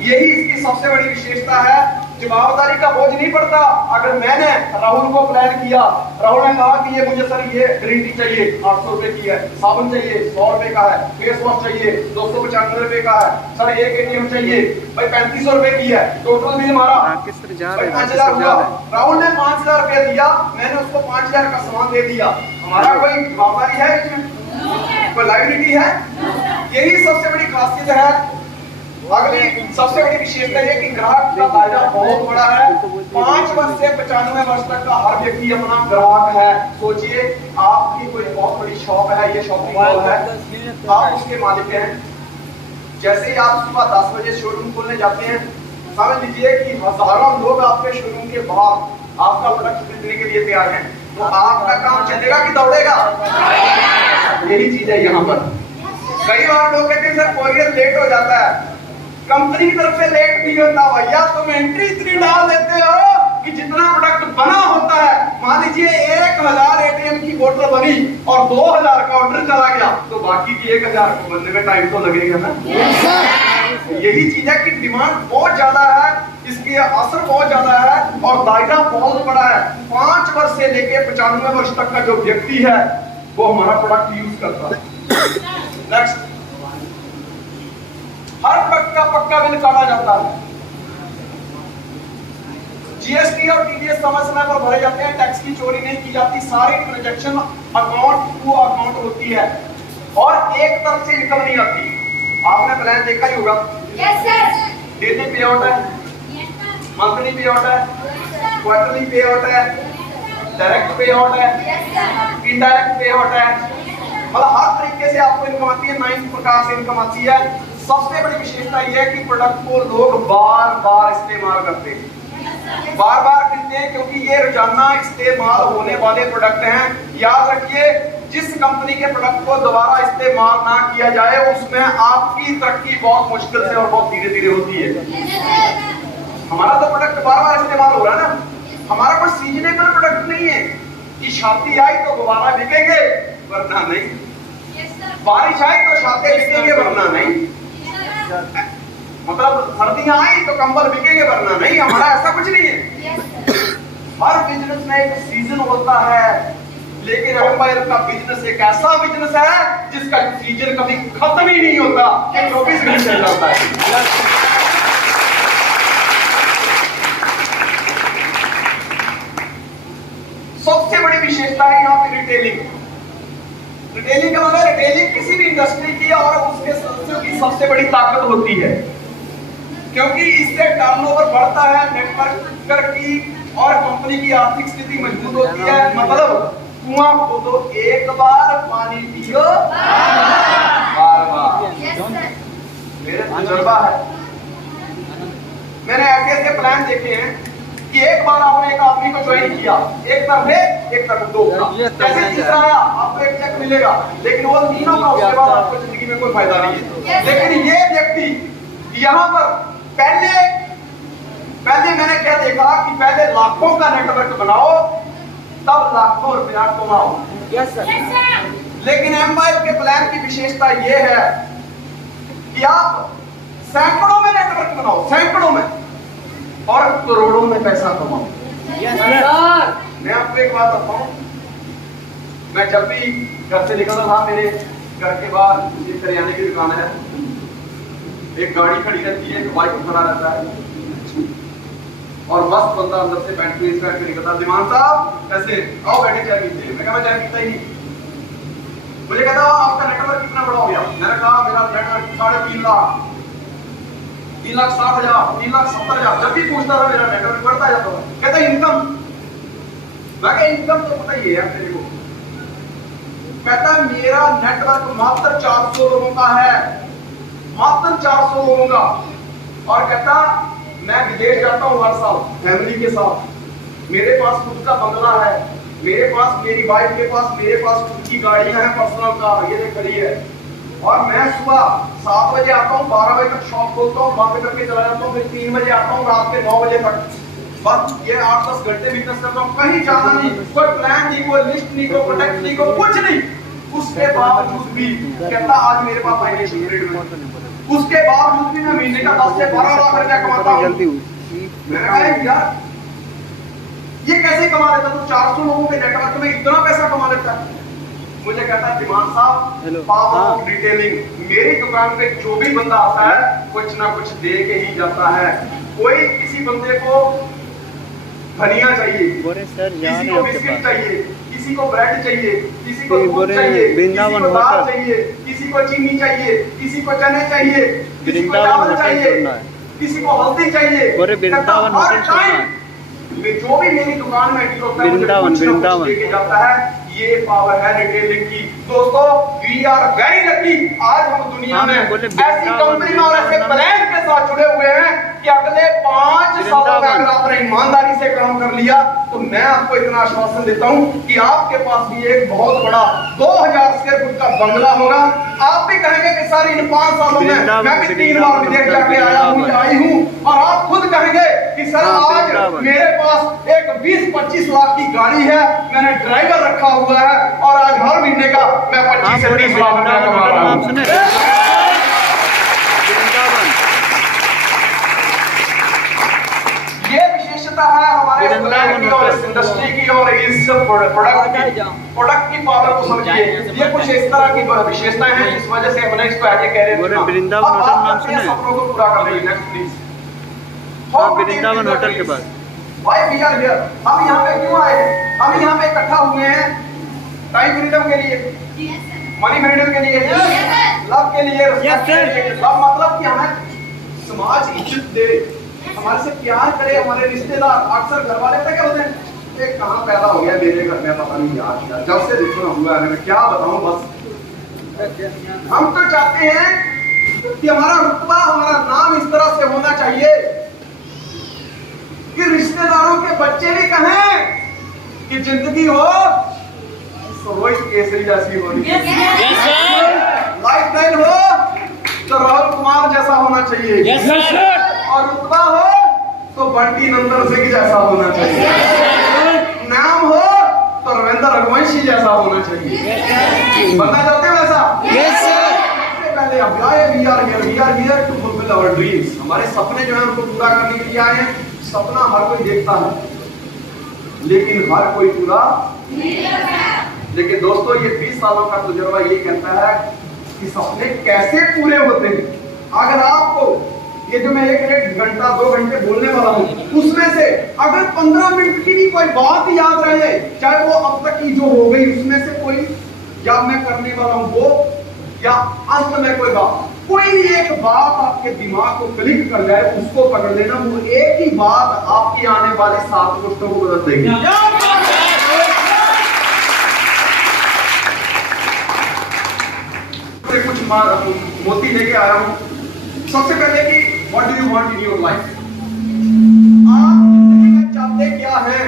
यही इसकी सबसे बड़ी विशेषता है। जवाबदारी का बोझ नहीं पड़ता। अगर मैंने राहुल को प्लान किया, राहुल ने कहा कि ये मुझे सर ये ग्रीन टी चाहिए 800 रुपए की है, साबुन चाहिए 100 रुपए का है, फेस वॉश चाहिए 295 रुपए का है, सर एक ATM चाहिए भाई 3500 रुपए की है, टोटल बिल हमारा 5000 हुआ। राहुल ने 5000 रुपए दिया, मैंने उसको 5000 का सामान दे दिया। हमारा कोई जवाबदारी है इसमें, कोई लायबिलिटी है? यही सबसे बड़ी खासियत है। अगली सबसे बड़ी विशेषता है कि ग्राहक का दायरा बहुत बड़ा है। 5 वर्ष से 95 वर्ष तक का हर व्यक्ति अपना ग्राहक है। सोचिए, आपकी कोई बहुत बड़ी शॉप है, ये शॉपिंग मॉल है, आप उसके मालिक हैं। जैसे ही आप सुबह 10 बजे शोरूम खोलने जाते हैं, समझ लीजिए कि हजारों लोग आपके शोरूम के बाहर आपका प्रोडक्ट खरीदने के लिए तैयार हैं। तो आपका काम चलेगा कि दौड़ेगा? यही चीज है यहाँ पर। कई बार लोग कहते हैं सर कोरियर लेट हो जाता है, कंपनी की तरफ से लेट नहीं होता भैया, तुम एंट्री इतनी डाल देते हो कि जितना प्रोडक्ट बना होता है, मान लीजिए 1000 ATM की बोतल बनी और 2000 का ऑर्डर चला गया, तो बाकी की 1000 को बनने में टाइम तो लगेगा ना। यही चीज है कि डिमांड बहुत ज्यादा है, इसकी असर बहुत ज्यादा है और दायरा बहुत बड़ा है। 5 वर्ष से लेके 95 वर्ष तक का जो व्यक्ति है वो हमारा प्रोडक्ट यूज करता है। नेक्स्ट, हर प्रोडक्ट का पक्का बिल काटा जाता है। जीएसटी और टीडीएस समय समय पर भरे जाते हैं, टैक्स की चोरी नहीं की जाती, सारी ट्रांजैक्शन अकाउंट टू अकाउंट होती है और एक तरफ से इनकम नहीं आती। आपने प्लान देखा ही होगा। Yes sir. डेली पे आउट है, मंथली पे आउट है, क्वार्टरली पे आउट है, डायरेक्ट पे आउट है, इनडायरेक्ट पे आउट है, मतलब हर तरीके से आपको इनकम आती है, 9 प्रकार से इनकम आती है। सबसे बड़ी विशेषता यह है कि प्रोडक्ट को लोग बार बार इस्तेमाल करते हैं, बार बार खरीदते हैं, क्योंकि ये रोजाना इस्तेमाल होने वाले प्रोडक्ट हैं। याद रखिए, जिस कंपनी के प्रोडक्ट को दोबारा इस्तेमाल ना किया जाए उसमें आपकी तरक्की बहुत मुश्किल से और बहुत धीरे धीरे होती है। हमारा तो प्रोडक्ट बार बार इस्तेमाल हो रहा है ना, हमारा कोई सीजनेबल प्रोडक्ट नहीं है कि छाती आई तो दोबारा बिकेंगे वरना नहीं, बारिश आई तो छाते बिकेंगे वरना नहीं, मतलब सर्दियां आई तो कंबल बिकेंगे वरना नहीं। हमारा ऐसा कुछ नहीं है। हर बिजनेस में एक सीजन होता है, लेकिन एम्पायर का बिजनेस एक ऐसा बिजनेस है जिसका सीजन कभी खत्म ही नहीं होता, ये 24 घंटे चल जाता है। सबसे बड़ी विशेषता है यहाँ पे रिटेलिंग। रिटेलिंग का मतलब रिटेलिंग किसी भी इंडस्ट्री की और उसके सदस्यों की सबसे बड़ी ताकत होती है, क्योंकि इससे टर्नओवर बढ़ता है, नेटवर्क की और कंपनी की आर्थिक स्थिति मजबूत होती है। मतलब कुआं खोदो एक बार, पानी पियो बार बार। मेरे तजुर्बा है, मैंने ऐसे ऐसे प्लान देखे हैं कि एक बार आपने एक आदमी को ज्वाइन किया, एक तरफ है एक तरफ दो, जैसे तीसरा आया आपको एक चेक मिलेगा, लेकिन वो तीनों का उसके बाद आपको जिंदगी में कोई फायदा नहीं है। लेकिन ये व्यक्ति यहाँ पर पहले मैंने क्या देखा कि पहले लाखों का नेटवर्क बनाओ तब लाखों रुपया कमाओ। Yes sir. लेकिन एम्पायर के प्लान की विशेषता ये है कि आप सैकड़ों में नेटवर्क बनाओ, सैकड़ों में, और करोड़ों में पैसा कमाओ। Yes sir. मैं आपको एक बात बताऊं, मैं जब भी घर से निकलता था, मेरे घर के बाहर एक करियाने की दुकान है, एक गाड़ी खड़ी रहती है, एक बाइक खड़ा रहता है और मस्त बंदा अंदर से पैंट प्रेस करके निकलता, दिमान साहब कैसे, आओ बैठे चाय पीते। मैं कहा मैं चाय पीता ही नहीं। मुझे कहता आपका नेटवर्क कितना बड़ा हो गया? मैंने कहा मेरा नेटवर्क 3.5 लाख, 3,60,000, 3,70,000। जब भी पूछता था मेरा नेटवर्क बढ़ता जाता था। कहता इनकम, मैं कहा इनकम तो पता ही है मेरे को। कहता मेरा नेटवर्क मात्र 400 लोगों का है, मात्र 400 लोगों का, और कहता मैं विदेश जाता हूँ हर साल फैमिली के साथ, मेरे पास खुद का बंगला है, मेरे पास, मेरी वाइफ के पास, मेरे पास खुद की गाड़ियां हैं, पर्सनल कार, ये खड़ी है, और मैं सुबह 7 बजे आता हूँ, 12 बजे तक शॉप खोलता हूँ, बातें करके चला जाता हूँ, फिर 3 बजे आता हूँ, रात के 9 बजे तक। बस ये 8-10 घंटे बिजनेस करता हूँ, कहीं जाना नहीं, कोई प्लान नहीं, कोई लिस्ट नहीं, कोई प्रोडक्ट नहीं, कोई कुछ नहीं। उसके बावजूद भी कहता आज मेरे पास फाइनेंशियल क्रेडिट में, उसके बावजूद भी मैं महीने का 10 से 12 लाख रुपया कमाता हूँ। मैंने कहा यार ये कैसे कमा लेता तू? 400 लोगों के नेटवर्क में इतना पैसा कमा लेता है। मुझे कहता है दिमान साहब, पावर ऑफ रिटेलिंग, मेरी दुकान पे जो भी बंदा आता है कुछ ना कुछ दे के ही जाता है। कोई किसी बंदे को धनिया चाहिए, किसी को बिस्किट चाहिए, किसी को ब्रेड चाहिए, किसी को दूध चाहिए, किसी को दाल चाहिए, किसी को चीनी चाहिए, किसी को चने चाहिए, किसी को चावल चाहिए, किसी को हल्दी चाहिए। हर टाइम जो भी मेरी दुकान में एंटर होता है मुझे कुछ ना कुछ लेके जाता है। ये पावर है रिटेलिंग की। दोस्तों वी आर वेरी लकी, आज हम दुनिया में ऐसी कंपनी में और ऐसे प्लान के साथ जुड़े हुए हैं कि अगले 5 सालों में अगर आपने ईमानदारी से काम कर लिया तो मैं आपको इतना आश्वासन देता हूं कि आपके पास भी एक बहुत बड़ा 2000 स्क्वायर फुट का बंगला होगा। आप भी कहेंगे कि सर इन 5 सालों में मैं भी 3 बार विदेश जाके आया हूँ, आई हूँ, और आप खुद कहेंगे कि सर आज मेरे पास एक 20-25 लाख की गाड़ी है, मैंने ड्राइवर रखा हुआ है और आज हर महीने का मैं 25 से 30 लाख रुपया कमा रहा हूं। सोचता है हमारे वृंदावन की और इस इंडस्ट्री की और इस प्रोडक्ट की पावर को समझिए। ये कुछ इस तरह की विशेषताएं हैं जिस वजह से हमने इसको एज ए कैरियर चुना। वृंदावन होटल नाम सुने? सपनों को पूरा कर रही है। Next please. हाँ, वृंदावन होटल के पास। Why we are here? हम यहाँ पे क्यों आए हैं? हम यहाँ पे इकट्ठा हुए हैं टाइम फ्रीडम के लिए, मनी फ्रीडम के लिए, लव के लिए, लव मतलब कि हमें समाज इज्जत दे, हमारे से प्यार करे, हमारे रिश्तेदार। अक्सर घर वाले क्या होते हैं, ये कहाँ पैदा हो गया मेरे घर में, पता नहीं यार, जब से देखो ना हुआ है, मैं क्या बताऊं। बस हम तो चाहते हैं कि हमारा रुतबा, हमारा नाम इस तरह से होना चाहिए कि रिश्तेदारों के बच्चे भी कहें कि जिंदगी हो रोहित केसरी जैसी होनी, लाइफस्टाइल हो तो राहुल कुमार जैसा होना चाहिए, और रुतबा हो तो बंटी नंदन सिंह जैसा होना चाहिए, नाम हो तो रविंद्र रघुवंशी जैसा होना चाहिए। बनना चाहते हो ऐसा? सबसे पहले we are here to fulfil our dreams. हमारे सपने जो है उनको पूरा करने के लिए आए हैं। सपना हर कोई देखता है लेकिन हर कोई पूरा नहीं करता। लेकिन दोस्तों ये 20 सालों का तजुर्बा ये कहता है कि सपने कैसे पूरे होते हैं। अगर आपको ये जो मैं 1 घंटा 2 घंटे बोलने वाला हूँ उसमें से अगर 15 मिनट की भी कोई बात याद रहे, चाहे वो अब तक की जो हो गई उसमें से कोई, या मैं करने वाला हूँ वो, या अंत में कोई बात, कोई भी एक बात आपके दिमाग को क्लिक कर जाए, उसको पकड़ लेना। वो एक ही बात आपकी आने वाले 7 पुस्तकों को बदल देगी। कुछ मोती लेके आया हूं। सबसे पहले कि what do you want in your life? आप चाहते क्या हैं?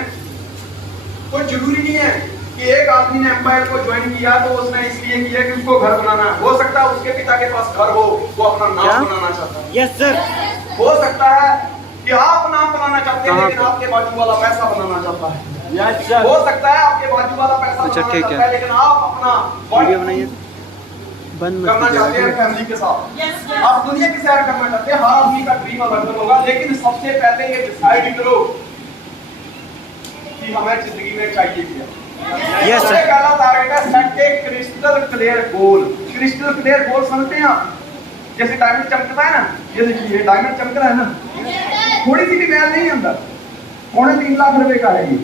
कोई जरूरी नहीं है कि एक आदमी ने एम्पायर को ज्वाइन किया तो उसने इसलिए किया कि उसको घर बनाना है। हो सकता है उसके पिता के पास घर हो, वो अपना नाम बनाना चाहता है। Yes sir. हो सकता है कि आप नाम बनाना चाहते हैं लेकिन आपके बाजू वाला पैसा बनाना चाहता है। Yes sir. हो सकता है आपके बाजू वाला पैसा बनाना चाहता है लेकिन आप अपना वीडियो बनाइए, बंद करना चाहते हैं फैमिली के साथ। आप दुनिया की सैर करना चाहते हैं। हर आदमी का ड्रीम अलग होगा, लेकिन सबसे पहले ये डिसाइड करो कि हमें जिंदगी में चाहिए क्या। Yes sir. पहला टारगेट है सेट ए crystal clear goal. Crystal clear goal समझते हैं आप? जैसे डायमंड चमकता है ना, ये देखिए डायमंड चमक रहा है ना, थोड़ी सी भी मैल नहीं अंदर, 3.5 लाख रुपए का है ये,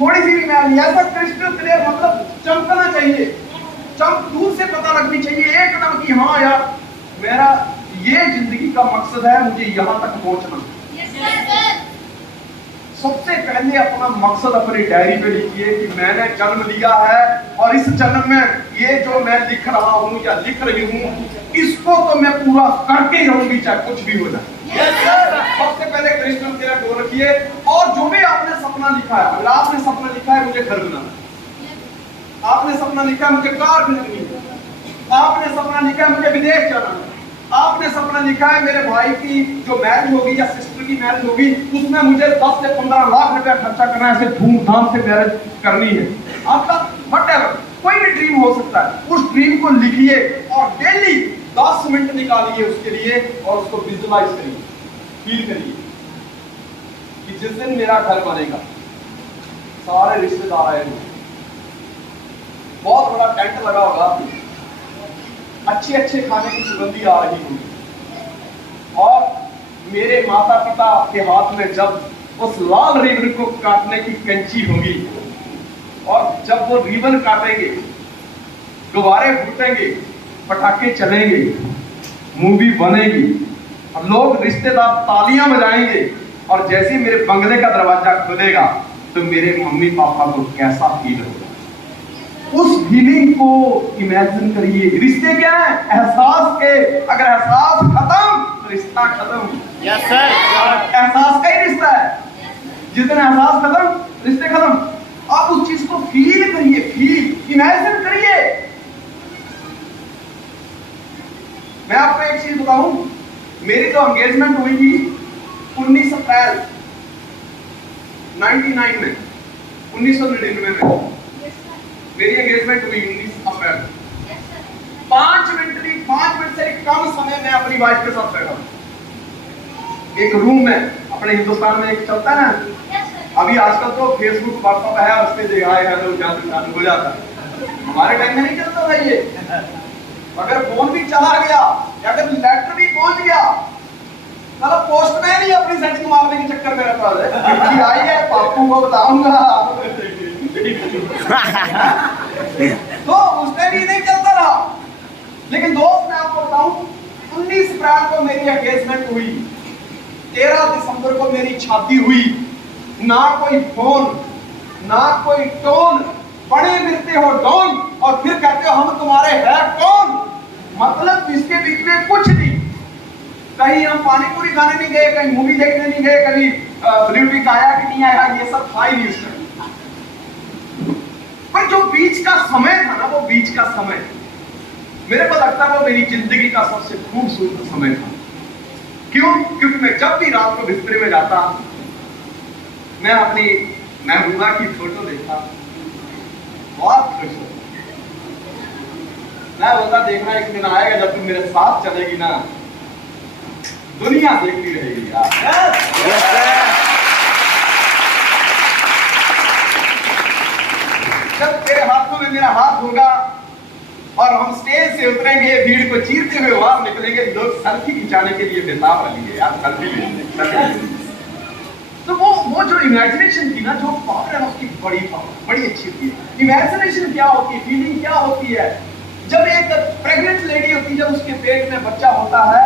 थोड़ी सी भी मैल नहीं। ऐसा क्रिस्टल क्लियर मतलब चमकना चाहिए, चमक दूर से पता लगनी चाहिए एकदम कि हाँ यार मेरा ये जिंदगी का मकसद है, मुझे यहाँ तक पहुंचना। सबसे पहले अपना मकसद अपनी डायरी पे लिखिए कि मैंने जन्म लिया है और इस जन्म में ये जो मैं लिख रहा हूँ या लिख रही हूँ इसको तो मैं पूरा करके ही रहूंगी चाहे कुछ भी हो जाए। सबसे पहले क्रिस्टल क्लियर गोल रखिए। और जो भी आपने सपना लिखा है, अगर आपने सपना लिखा है मुझे घर बनाना, आपने सपना लिखा है मुझे कार खरीदनी है, आपने सपना लिखा है मुझे विदेश जाना है, आपने सपना लिखा है मेरे भाई की जो मैरिज होगी या सिस्टर की मैरिज होगी उसमें मुझे 10 से 15 लाख रुपया खर्चा करना है, ऐसे धूमधाम से मैरिज करनी है। आपका व्हाटएवर कोई भी ड्रीम हो सकता है, उस ड्रीम को लिखिए और डेली 10 मिनट निकालिए उसके लिए और उसको विजुअलाइज करिए, फील करिए कि जिस दिन मेरा घर बनेगा सारे रिश्तेदार आएंगे, बहुत बड़ा टेंट लगा होगा, अच्छे अच्छे खाने की सुगंधी आ रही होगी और मेरे माता पिता के हाथ में जब उस लाल रिबन को काटने की कैंची होगी और जब वो रिबन काटेंगे, गुब्बारे फूटेंगे, पटाखे चलेंगे, मूवी बनेगी और लोग रिश्तेदार तालियां बजाएंगे और जैसे मेरे बंगले का दरवाजा खुलेगा तो मेरे मम्मी पापा को कैसा फील होगा, उस फीलिंग को इमेजिन करिए। रिश्ते क्या है? एहसास के। अगर एहसास खत्म तो रिश्ता खत्म। Yes sir. एहसास का ही रिश्ता है, जिस दिन एहसास खत्म रिश्ते खत्म। आप उस चीज को फील करिए, फील इमेजिन करिए। मैं आपको एक चीज बताऊं, मेरी जो एंगेजमेंट हुई थी 19 अप्रैल 99 में, 1999 में मेरी एंगेजमेंट हुई 19 अप्रैल। 5 मिनट से भी कम समय में अपनी वाइफ के साथ बैठा एक रूम में अपने हिंदुस्तान में एक चलता है ना, अभी आजकल तो फेसबुक व्हाट्सएप है, उससे जो हाय हेलो जान हो जाता है। हमारे टाइम में नहीं चलता था ये। अगर फोन भी चला गया या अगर लेटर भी पहुंच गया, चलो पोस्टमैन ही अपनी सेटिंग मारने के चक्कर में रहता है। चिट्ठी आई है, पापू को बताऊंगा। तो उस टाइम ये नहीं चलता रहा। लेकिन दोस्त मैं आपको बताऊं, 19 अप्रैल को मेरी एंगेजमेंट हुई, 13 दिसंबर को मेरी शादी हुई। ना कोई फोन, ना कोई टोन, बड़े मिलते हो डॉन और फिर कहते हो हम तुम्हारे है कौन। मतलब इसके बीच में कुछ नहीं। कहीं हम पानी पूरी खाने नहीं गए, कहीं मूवी देखने नहीं गए, कभी ब्लूटूथ आया कि नहीं आया, ये सब था ही नहीं उसमें। पर जो बीच का समय था ना, वो बीच का समय मेरे को लगता है वो मेरी जिंदगी का सबसे खूबसूरत समय था। क्यों? क्योंकि मैं जब भी रात को बिस्तर में जाता, मैं अपनी महबूबा की फोटो देखता, बहुत खुश होता। मैं बोलता देखना एक दिन आएगा जब तुम मेरे साथ चलेगी ना, दुनिया देखती रहेगी यार। जब तेरे हाथों में मेरा हाथ होगा और हम स्टेज से उतरेंगे, भीड़ को चीरते हुए वहां निकलेंगे, लोग सेल्फी खिंचाने के लिए बेताब रहेंगे यार, सेल्फी लेंगे। तो वो जो इमेजिनेशन थी ना, जो पावर है उसकी बड़ी पावर, बड़ी अच्छी थी। इमेजिनेशन क्या होती है, फीलिंग क्या होती है? जब एक प्रेग्नेंट लेडी होती है, जब उसके पेट में बच्चा होता है,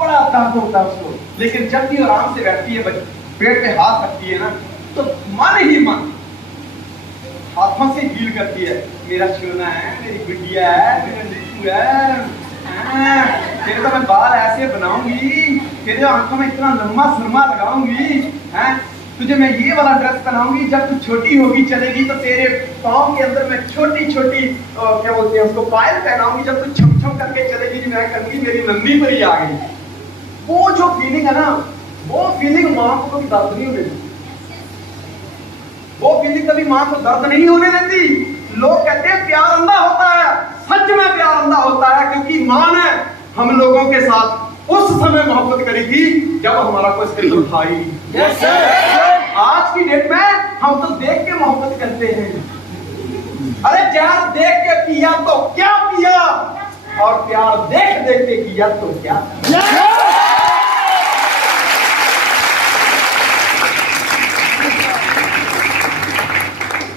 बड़ा दर्द होता है उसको, लेकिन जब भी आराम से बैठती है, पेट पे हाथ रखती है ना, तो मन ही मन हाथों से फील करती है, मेरा सोना है, मेरी बिटिया है, मेरा लिट्टू है। तेरे तो मैं बाल ऐसे बनाऊंगी, तेरे आंखों में इतना लंबा सुरमा लगाऊंगी, हैं? तुझे मैं ये वाला ड्रेस पहनाऊंगी, जब तू छोटी होगी चलेगी तो तेरे पाँव के अंदर मैं छोटी छोटी क्या बोलते हैं उसको, पायल पहनाऊंगी, जब तू छम छम करके चलेगी मैं कहूंगी मेरी नंदी परी आ गई। वो जो फीलिंग है ना, वो फीलिंग माँ को कभी दर्द नहीं होने देती। वो फीलिंग कभी माँ को दर्द नहीं होने देती। लोग कहते हैं प्यार अंधा होता है, सच में प्यार अंधा होता है, क्योंकि माँ ने हम लोगों के साथ उस समय मोहब्बत करी थी जब हमारा कोई सिर उठा ही नहीं। आज की डेट में हम तो देख के मोहब्बत करते हैं। अरे जहर देख के पिया तो क्या पिया, और प्यार देख देख के किया तो क्या।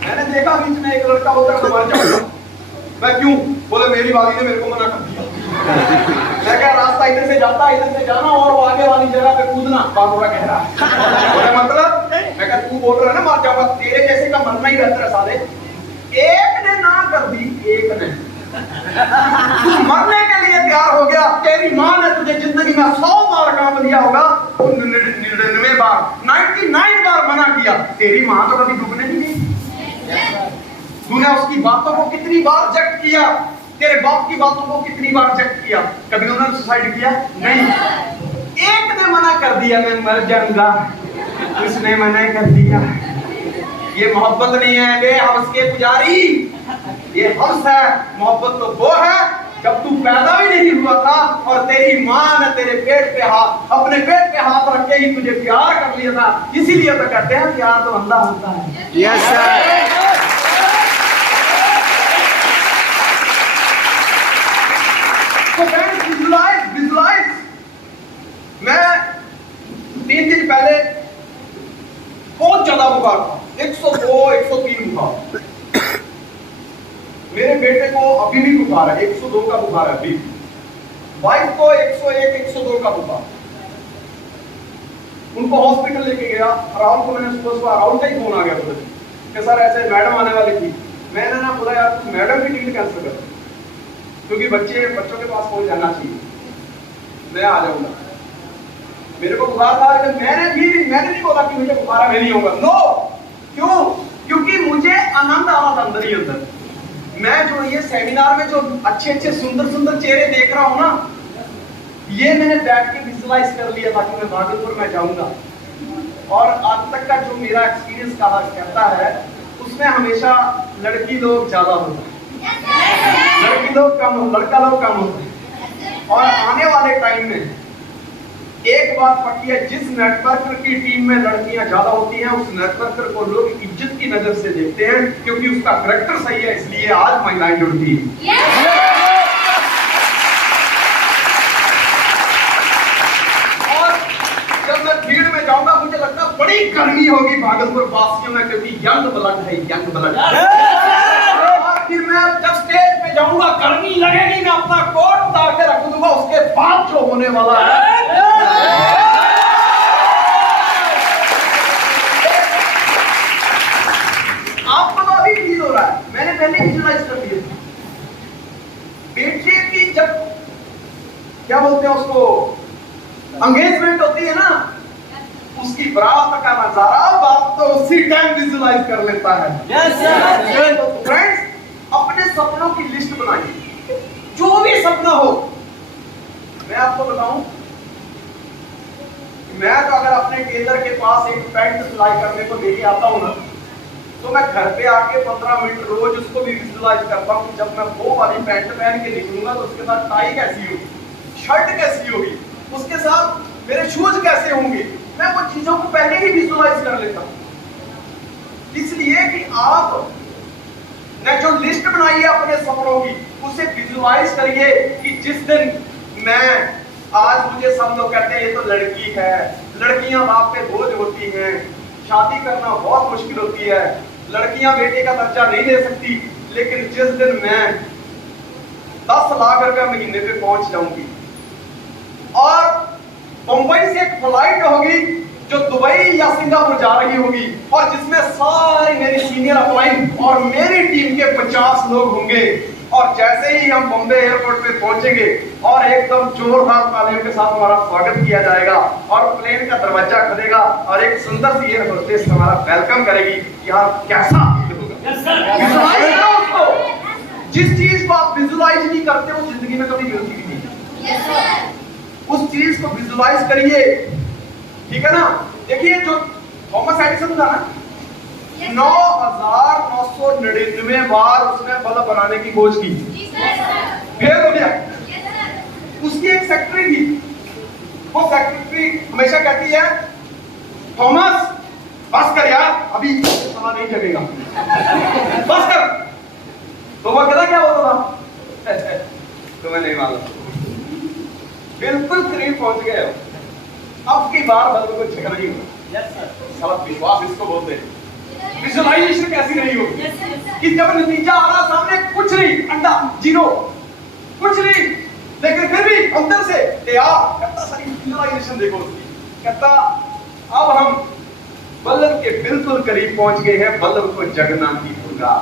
मैंने देखा बीच में एक लड़का होता है मर जाता, मैं क्यों? बोले मेरी वाली ने मेरे को मना कर दिया। मैं क्या रास्ता इधर से जाता, इधर से जाना और वो आगे वाली जगह पे कूदना, बाबूरा कह रहा। बोले मतलब? मैं क्या तू बोल रहा है ना मर जाऊंगा, तेरे जैसे का मरना ही रहता है साले। एक ने ना कर दी, एक ने मरने के लिए तैयार हो गया। तेरी माँ ने तुझे जिंदगी में 100 बार काम दिया होगा, 99 बार 99 बार मना किया, तेरी माँ तो कभी डूबने नहीं दी। तूने उसकी बातों को कितनी बार रिजेक्ट किया, तेरे बाप की बातों को कितनी बार रिजेक्ट किया, कभी उन्होंने सुसाइड किया? नहीं। एक ने मना कर दिया मैं मर जाऊंगा, उसने मना कर दिया। ये मोहब्बत नहीं है बे हवस के पुजारी, ये हवस है। मोहब्बत तो वो है जब तू पैदा भी नहीं हुआ था और तेरी माँ ने तेरे पेट पे हाथ, अपने पेट पे हाथ रख के ही तुझे प्यार कर लिया था। इसीलिए तो कहते हैं प्यार तो अंधा होता है। Yes sir. विजुलाइज। मैं 3 दिन पहले बहुत ज्यादा बुखार था, 102 103 बुखार। मेरे बेटे को अभी भी बुखार है, 102 का बुखार है अभी। वाइफ को 101 102 का बुखार। उनको हॉस्पिटल लेके गया। राहुल को मैंने सुबह राहुल का ही फोन आ गया बोले कि सर ऐसे मैडम आने वाली थी। मैंने ना बोला यार तू मैडम की टिकट कैंसिल कर, क्योंकि बच्चों के पास पहुंच जाना चाहिए, मैं आ जाऊंगा। मेरे को बुखार था, लेकिन मैंने नहीं बोला कि मुझे बुखार है मैं नहीं होगा। नो, क्यों? क्योंकि मुझे आनंद आ रहा था अंदर ही अंदर। मैं जो ये सेमिनार में जो अच्छे अच्छे सुंदर सुंदर चेहरे देख रहा हूँ ना, ये मैंने बैठ के विजुअलाइज कर लिया था कि मैं भागलपुर में जाऊंगा। और आज तक का जो मेरा एक्सपीरियंस कहा कहता है, उसमें हमेशा लड़की लोग ज्यादा होते हैं, लड़की लोग कम, लड़का लोग कम होते हैं। और आने वाले टाइम में एक बात पक्की है, जिस नेटवर्कर की टीम में लड़कियां ज्यादा होती हैं उस नेटवर्कर को लोग इज्जत की नजर से देखते हैं, क्योंकि उसका करैक्टर सही है, इसलिए आज महिलाएं जुड़ती हैं। और जब मैं भीड़ में जाऊंगा मुझे लगता है बड़ी गर्मी होगी भागलपुर वासियों में, क्योंकि यंग ब्लड है, यंग ब्लड। और फिर मैं जब स्टेज पे जाऊंगा गर्मी लगेगी, मैं अपना कोट उतार के रख दूंगा, उसके बाद जो होने वाला है आपको तो अभी फील हो रहा है, मैंने पहले विजुलाइज कर दिया। बेटे की जब क्या बोलते हैं उसको एंगेजमेंट होती है ना, उसकी बारात का नजारा बाप तो उसी टाइम विजुलाइज कर लेता है। तो फ्रेंड्स, अपने सपनों की लिस्ट बनाइए, जो भी सपना हो। मैं आपको बताऊं, मैं तो अगर अपने टेलर के पास एक पैंट सिलाई करने को लेके आता हूं ना, तो मैं घर पे आके 15 मिनट रोज उसको भी विजुलाइज करता हूं। जब मैं वो वाली पैंट पहन के निकलूंगा तो उसके साथ टाई कैसी होगी, शर्ट कैसी होगी, उसके साथ मेरे शूज कैसे होंगे, मैं वो चीजों को पहले ही विजुलाइज कर लेता हूं। इसलिए कि आप ने जो लिस्ट बनाई है अपने सपनों की, उसे विजुलाइज करिए कि जिस दिन मैं, आज मुझे सब लोग कहते हैं ये तो लड़की है, लड़कियां बाप पे बोझ होती हैं, शादी करना बहुत मुश्किल होती है, लड़कियां बेटे का दर्जा नहीं ले सकती, लेकिन जिस दिन मैं 10 लाख रुपए महीने पे पहुंच जाऊंगी और मुंबई से एक फ्लाइट होगी जो दुबई या सिंगापुर जा रही होगी, और जिसमें सारी मेरी सीनियर अपलाइन और मेरी टीम के 50 लोग होंगे, और जैसे ही हम बॉम्बे एयरपोर्ट पे पहुंचेंगे और एकदम जोरदार तालियों के साथ हमारा स्वागत किया जाएगा और प्लेन का दरवाजा खुलेगा और एक सुंदर सी एयर होस्टेस हमारा वेलकम करेगी, यार कैसा फील होगा। विजुलाइज करो उसको। जिस चीज को आप विजुलाइज नहीं करते वो जिंदगी में कभी मिलती भी नहीं। उस चीज को विजुलाइज करिए, ठीक है ना। देखिए जो थॉमस एडिसन था ना, 9,999 बार उसने बल्ब बनाने की खोज की, फेल हो गया। उसकी एक सेक्रेटरी थी, वो सेक्रेटरी हमेशा कहती है थॉमस बस कर यार, अभी समय नहीं जगेगा, बस कर। तो वो कहता क्या होता था तुम्हें नहीं मालूम, बिल्कुल करीब पहुंच गए। अब की बार बल्ब को झगड़ा नहीं होगा। विश्वास इसको बोलते हैं। विजुलाइजेशन कैसी नहीं होगी कि जब नतीजा आ रहा सामने, कुछ नहीं, अंडा जीरो, कुछ नहीं, लेकिन फिर भी अंदर से तैयार कहता, सारी विजुलाइजेशन देखो उसकी, कहता अब हम बल्ब के बिल्कुल करीब पहुंच गए हैं, बल्ब को जगना ही होगा।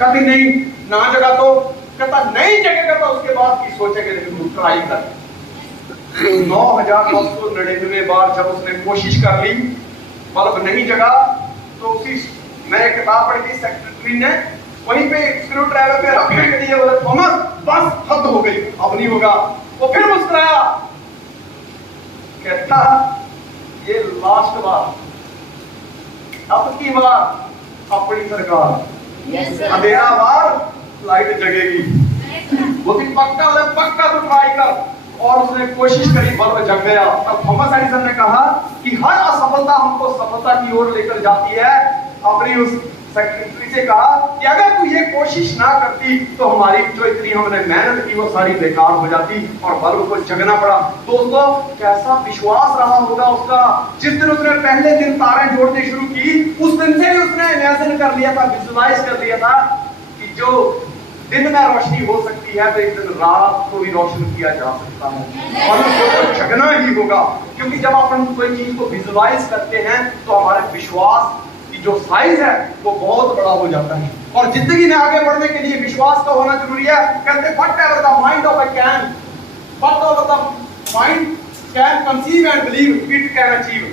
कभी नहीं ना जगा तो कहता नहीं जगेगा, तो उसके बाद की सोचेंगे, लेकिन ट्राई कर। 9,999 बार जब उसने कोशिश कर ली, बल्ब नहीं जगा, तो उसी मैं एक किताब पढ़ी थी, सेक्रेटरी ने वहीं पे स्क्रू ड्राइवर पे रखने के लिए बोले थॉमस बस हद हो गई, अब नहीं होगा। वो फिर मुस्कुराया, कहता ये लास्ट बार, अब की बार अपनी सरकार, अंधेरा बार लाइट जगेगी। वो भी पक्का तो ट्राई कर, और उसने कोशिश करी, बल्ब जग गया। तब थॉमस एडिसन ने कहा कि हर असफलता हमको सफलता की ओर लेकर जाती है। अपनी उस सेक्रेटरी से कहा कि अगर तू ये कोशिश ना करती तो हमारी जो इतनी हमने मेहनत की वो सारी बेकार हो जाती, और बल्ब को जगना पड़ा। दोस्तों कैसा विश्वास रहा होगा उसका, जिस दिन उसने पहले दिन तारे जोड़ने शुरू की, उस दिन से ही उसने इमेजिन कर लिया था, विजुलाइज कर लिया था कि जो दिन में रोशनी हो सकती है तो एक दिन रात को भी रोशन किया जा सकता है, और उसको जगना ही होगा। क्योंकि जब अपन कोई चीज को विजुलाइज करते हैं तो हमारे विश्वास की जो साइज है वो बहुत बड़ा हो जाता है, और जिंदगी में आगे बढ़ने के लिए विश्वास का होना जरूरी है। कहते whatever the mind of a can, whatever the mind can conceive and believe it can achieve।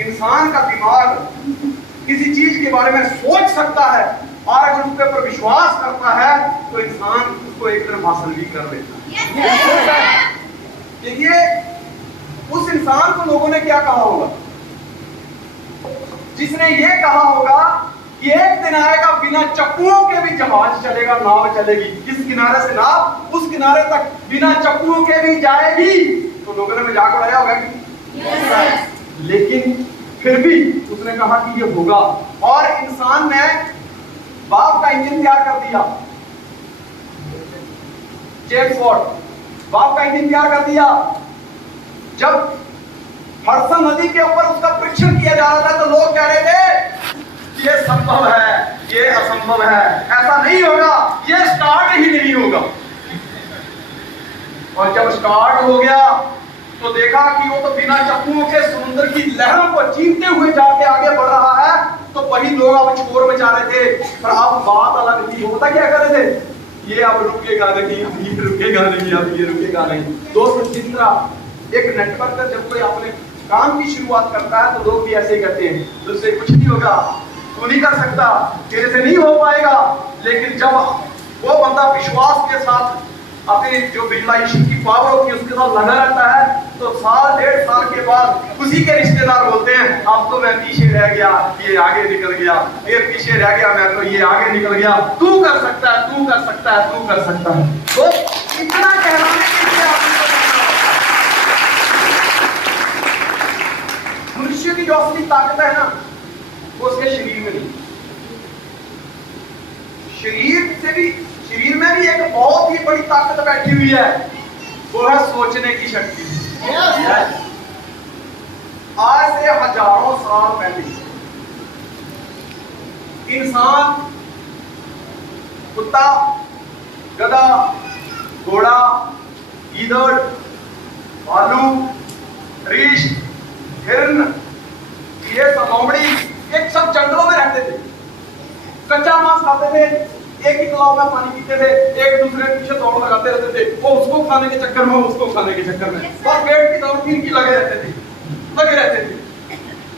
इंसान का दिमाग किसी चीज के बारे में सोच सकता है, और अगर उसके ऊपर विश्वास करता है तो इंसान उसको एक दिन हासिल भी कर लेता है। देखिए उस इंसान को लोगों ने क्या कहा होगा, जिसने ये कहा होगा कि एक दिन आएगा बिना चप्पुओं के भी जहाज चलेगा, नाव चलेगी, इस किनारे से नाव उस किनारे तक बिना चप्पुओं के भी जाएगी, तो तो लोगों ने मजाक उड़ाया होगा कि लेकिन फिर भी उसने कहा कि ये होगा, और इंसान ने बाप का इंजन तैयार कर दिया। जेम्स वॉट बाप का इंजन तैयार कर दिया। जब हडसन नदी के ऊपर उसका परीक्षण किया जा रहा था तो लोग कह रहे थे ये संभव है, ये असंभव है, ऐसा नहीं होगा, ये स्टार्ट ही नहीं होगा। और जब स्टार्ट हो गया तो देखा कि वो तो बिना चप्पुओं के समुद्र की लहरों को चीरते हुए जाके आगे बढ़ रहा है। तो वही लोग अब शोर मचा रहे थे, पर अब बात अलग थी। होता क्या कर रहे थे, ये अब रुकेगा नहीं, अब ये रुकेगा नहीं, अब ये रुकेगा नहीं। दोस्तों, जिस तरह एक नेटवर्क पर जब कोई अपने काम की शुरुआत करता है तो लोग भी ऐसे ही करते हैं, तुझसे कुछ नहीं होगा, तू नहीं कर सकता, तेरे से नहीं हो पाएगा। लेकिन जब वो बंदा विश्वास के साथ अपनी जो विजुअलाइजेशन की पावर होती है उसके साथ लगा रहता है, तो साल डेढ़ साल के बाद उसी के रिश्तेदार बोलते हैं अब तो मैं पीछे रह गया, ये आगे निकल गया, ये पीछे रह गया, मैं तो ये आगे निकल गया, तू कर सकता है, तू कर सकता है, तू कर सकता है। तो इतना कहलाने के लिए मनुष्य की जो असली ताकत है ना, वो उसके शरीर में नहीं। शरीर में भी एक बहुत ही बड़ी ताकत बैठी हुई है, वो है सोचने की शक्ति। आज से हजारों साल पहले इंसान कुत्ता, गधा, घोड़ा, गीदड़, भालू, रीछ, हिरन, ये सब लोमड़ी, एक सब जंगलों में रहते थे, कच्चा मांस खाते थे, एक ही तालाब में पानी पीते थे, एक दूसरे के पीछे दौड़ लगाते रहते थे, वो उसको खाने के चक्कर में, उसको खाने के चक्कर में, और पेट की दौड़ इनकी लगे रहते थे।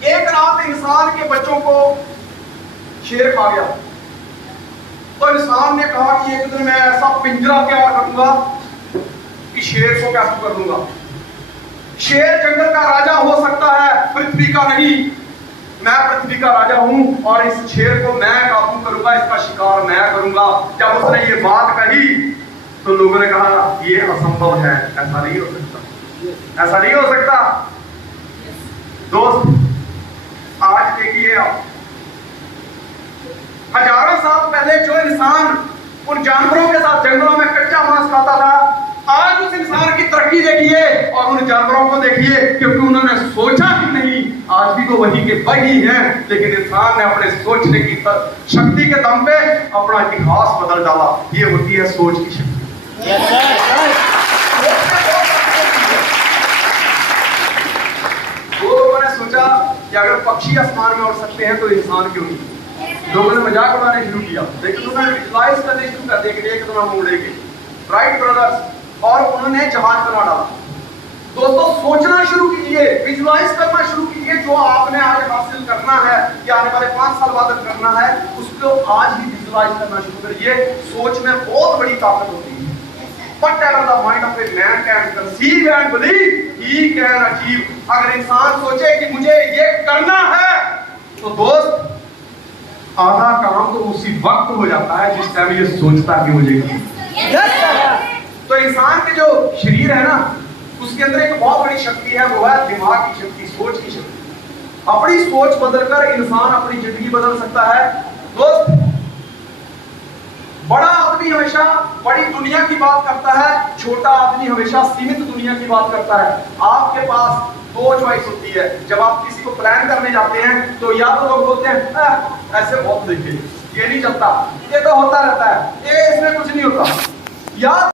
एक रात इंसान के बच्चों को शेर खा गया, तो इंसान ने कहा कि एक दिन मैं ऐसा पिंजरा तैयार करूंगा कि शेर को कैसे कर लूंगा। शेर जंगल का राजा हो सकता है, पृथ्वी का नहीं। मैं पृथ्वी का राजा हूं और इस शेर को मैं काबू करूंगा, इसका शिकार मैं करूंगा। जब उसने ये बात कही तो लोगों ने कहा ये असंभव है, ऐसा नहीं हो सकता, ऐसा नहीं हो सकता। दोस्त, आज देखिए आप, हजारों साल पहले जो इंसान उन जानवरों के साथ जंगलों में कच्चा मांस खाता था, आज उस इंसान की तरक्की देखिए और उन जानवरों को देखिए, क्योंकि उन्होंने सोचा ही नहीं। आज भी तो वही के वही हैं, लेकिन इंसान ने अपने सोचने की शक्ति के दम पे अपना इतिहास बदल डाला। ये होती है सोच की शक्ति। वो लोगों ने सोचा कि अगर पक्षी आसमान में उड़ सकते हैं तो इंसान क्यों नहीं। लोगों ने मजाक उड़ाने शुरू किया, लेकिन उन्होंने विजुअलाइज करने शुरू कर दिया कि एक दिन हम उड़ेंगे। राइट ब्रदर्स, और उन्होंने जहाज बना डाला। दोस्तों, सोचना शुरू कीजिए, विजुअलाइज करना शुरू कीजिए। जो आपने आज हासिल करना है या आने वाले 5 साल बाद करना है, उसको आज ही विजुअलाइज करना शुरू करिए। सोच में बहुत बड़ी ताकत होती है। Whatever the mind of a man can conceive and believe, he can achieve. अगर इंसान सोचे कि मुझे ये करना है, तो दोस्त आधा काम तो उसी वक्त हो जाता है जिस टाइम ये सोचता कि मुझे करना। तो इंसान के जो शरीर है ना, उसके अंदर एक बहुत बड़ी शक्ति है, वो है दिमाग की शक्ति, सोच की शक्ति। अपनी सोच बदलकर इंसान अपनी जिंदगी बदल सकता है। दोस्त, बड़ा आदमी हमेशा बड़ी दुनिया की बात करता है, छोटा आदमी हमेशा सीमित दुनिया की बात करता है। आपके पास 2 चॉइस होती है। जब आप किसी को प्लान करने जाते हैं तो या तो लोग बोलते हैं ऐसे बहुत देखिए, ये नहीं चलता, ये तो होता रहता है, ये इसमें कुछ नहीं होता, या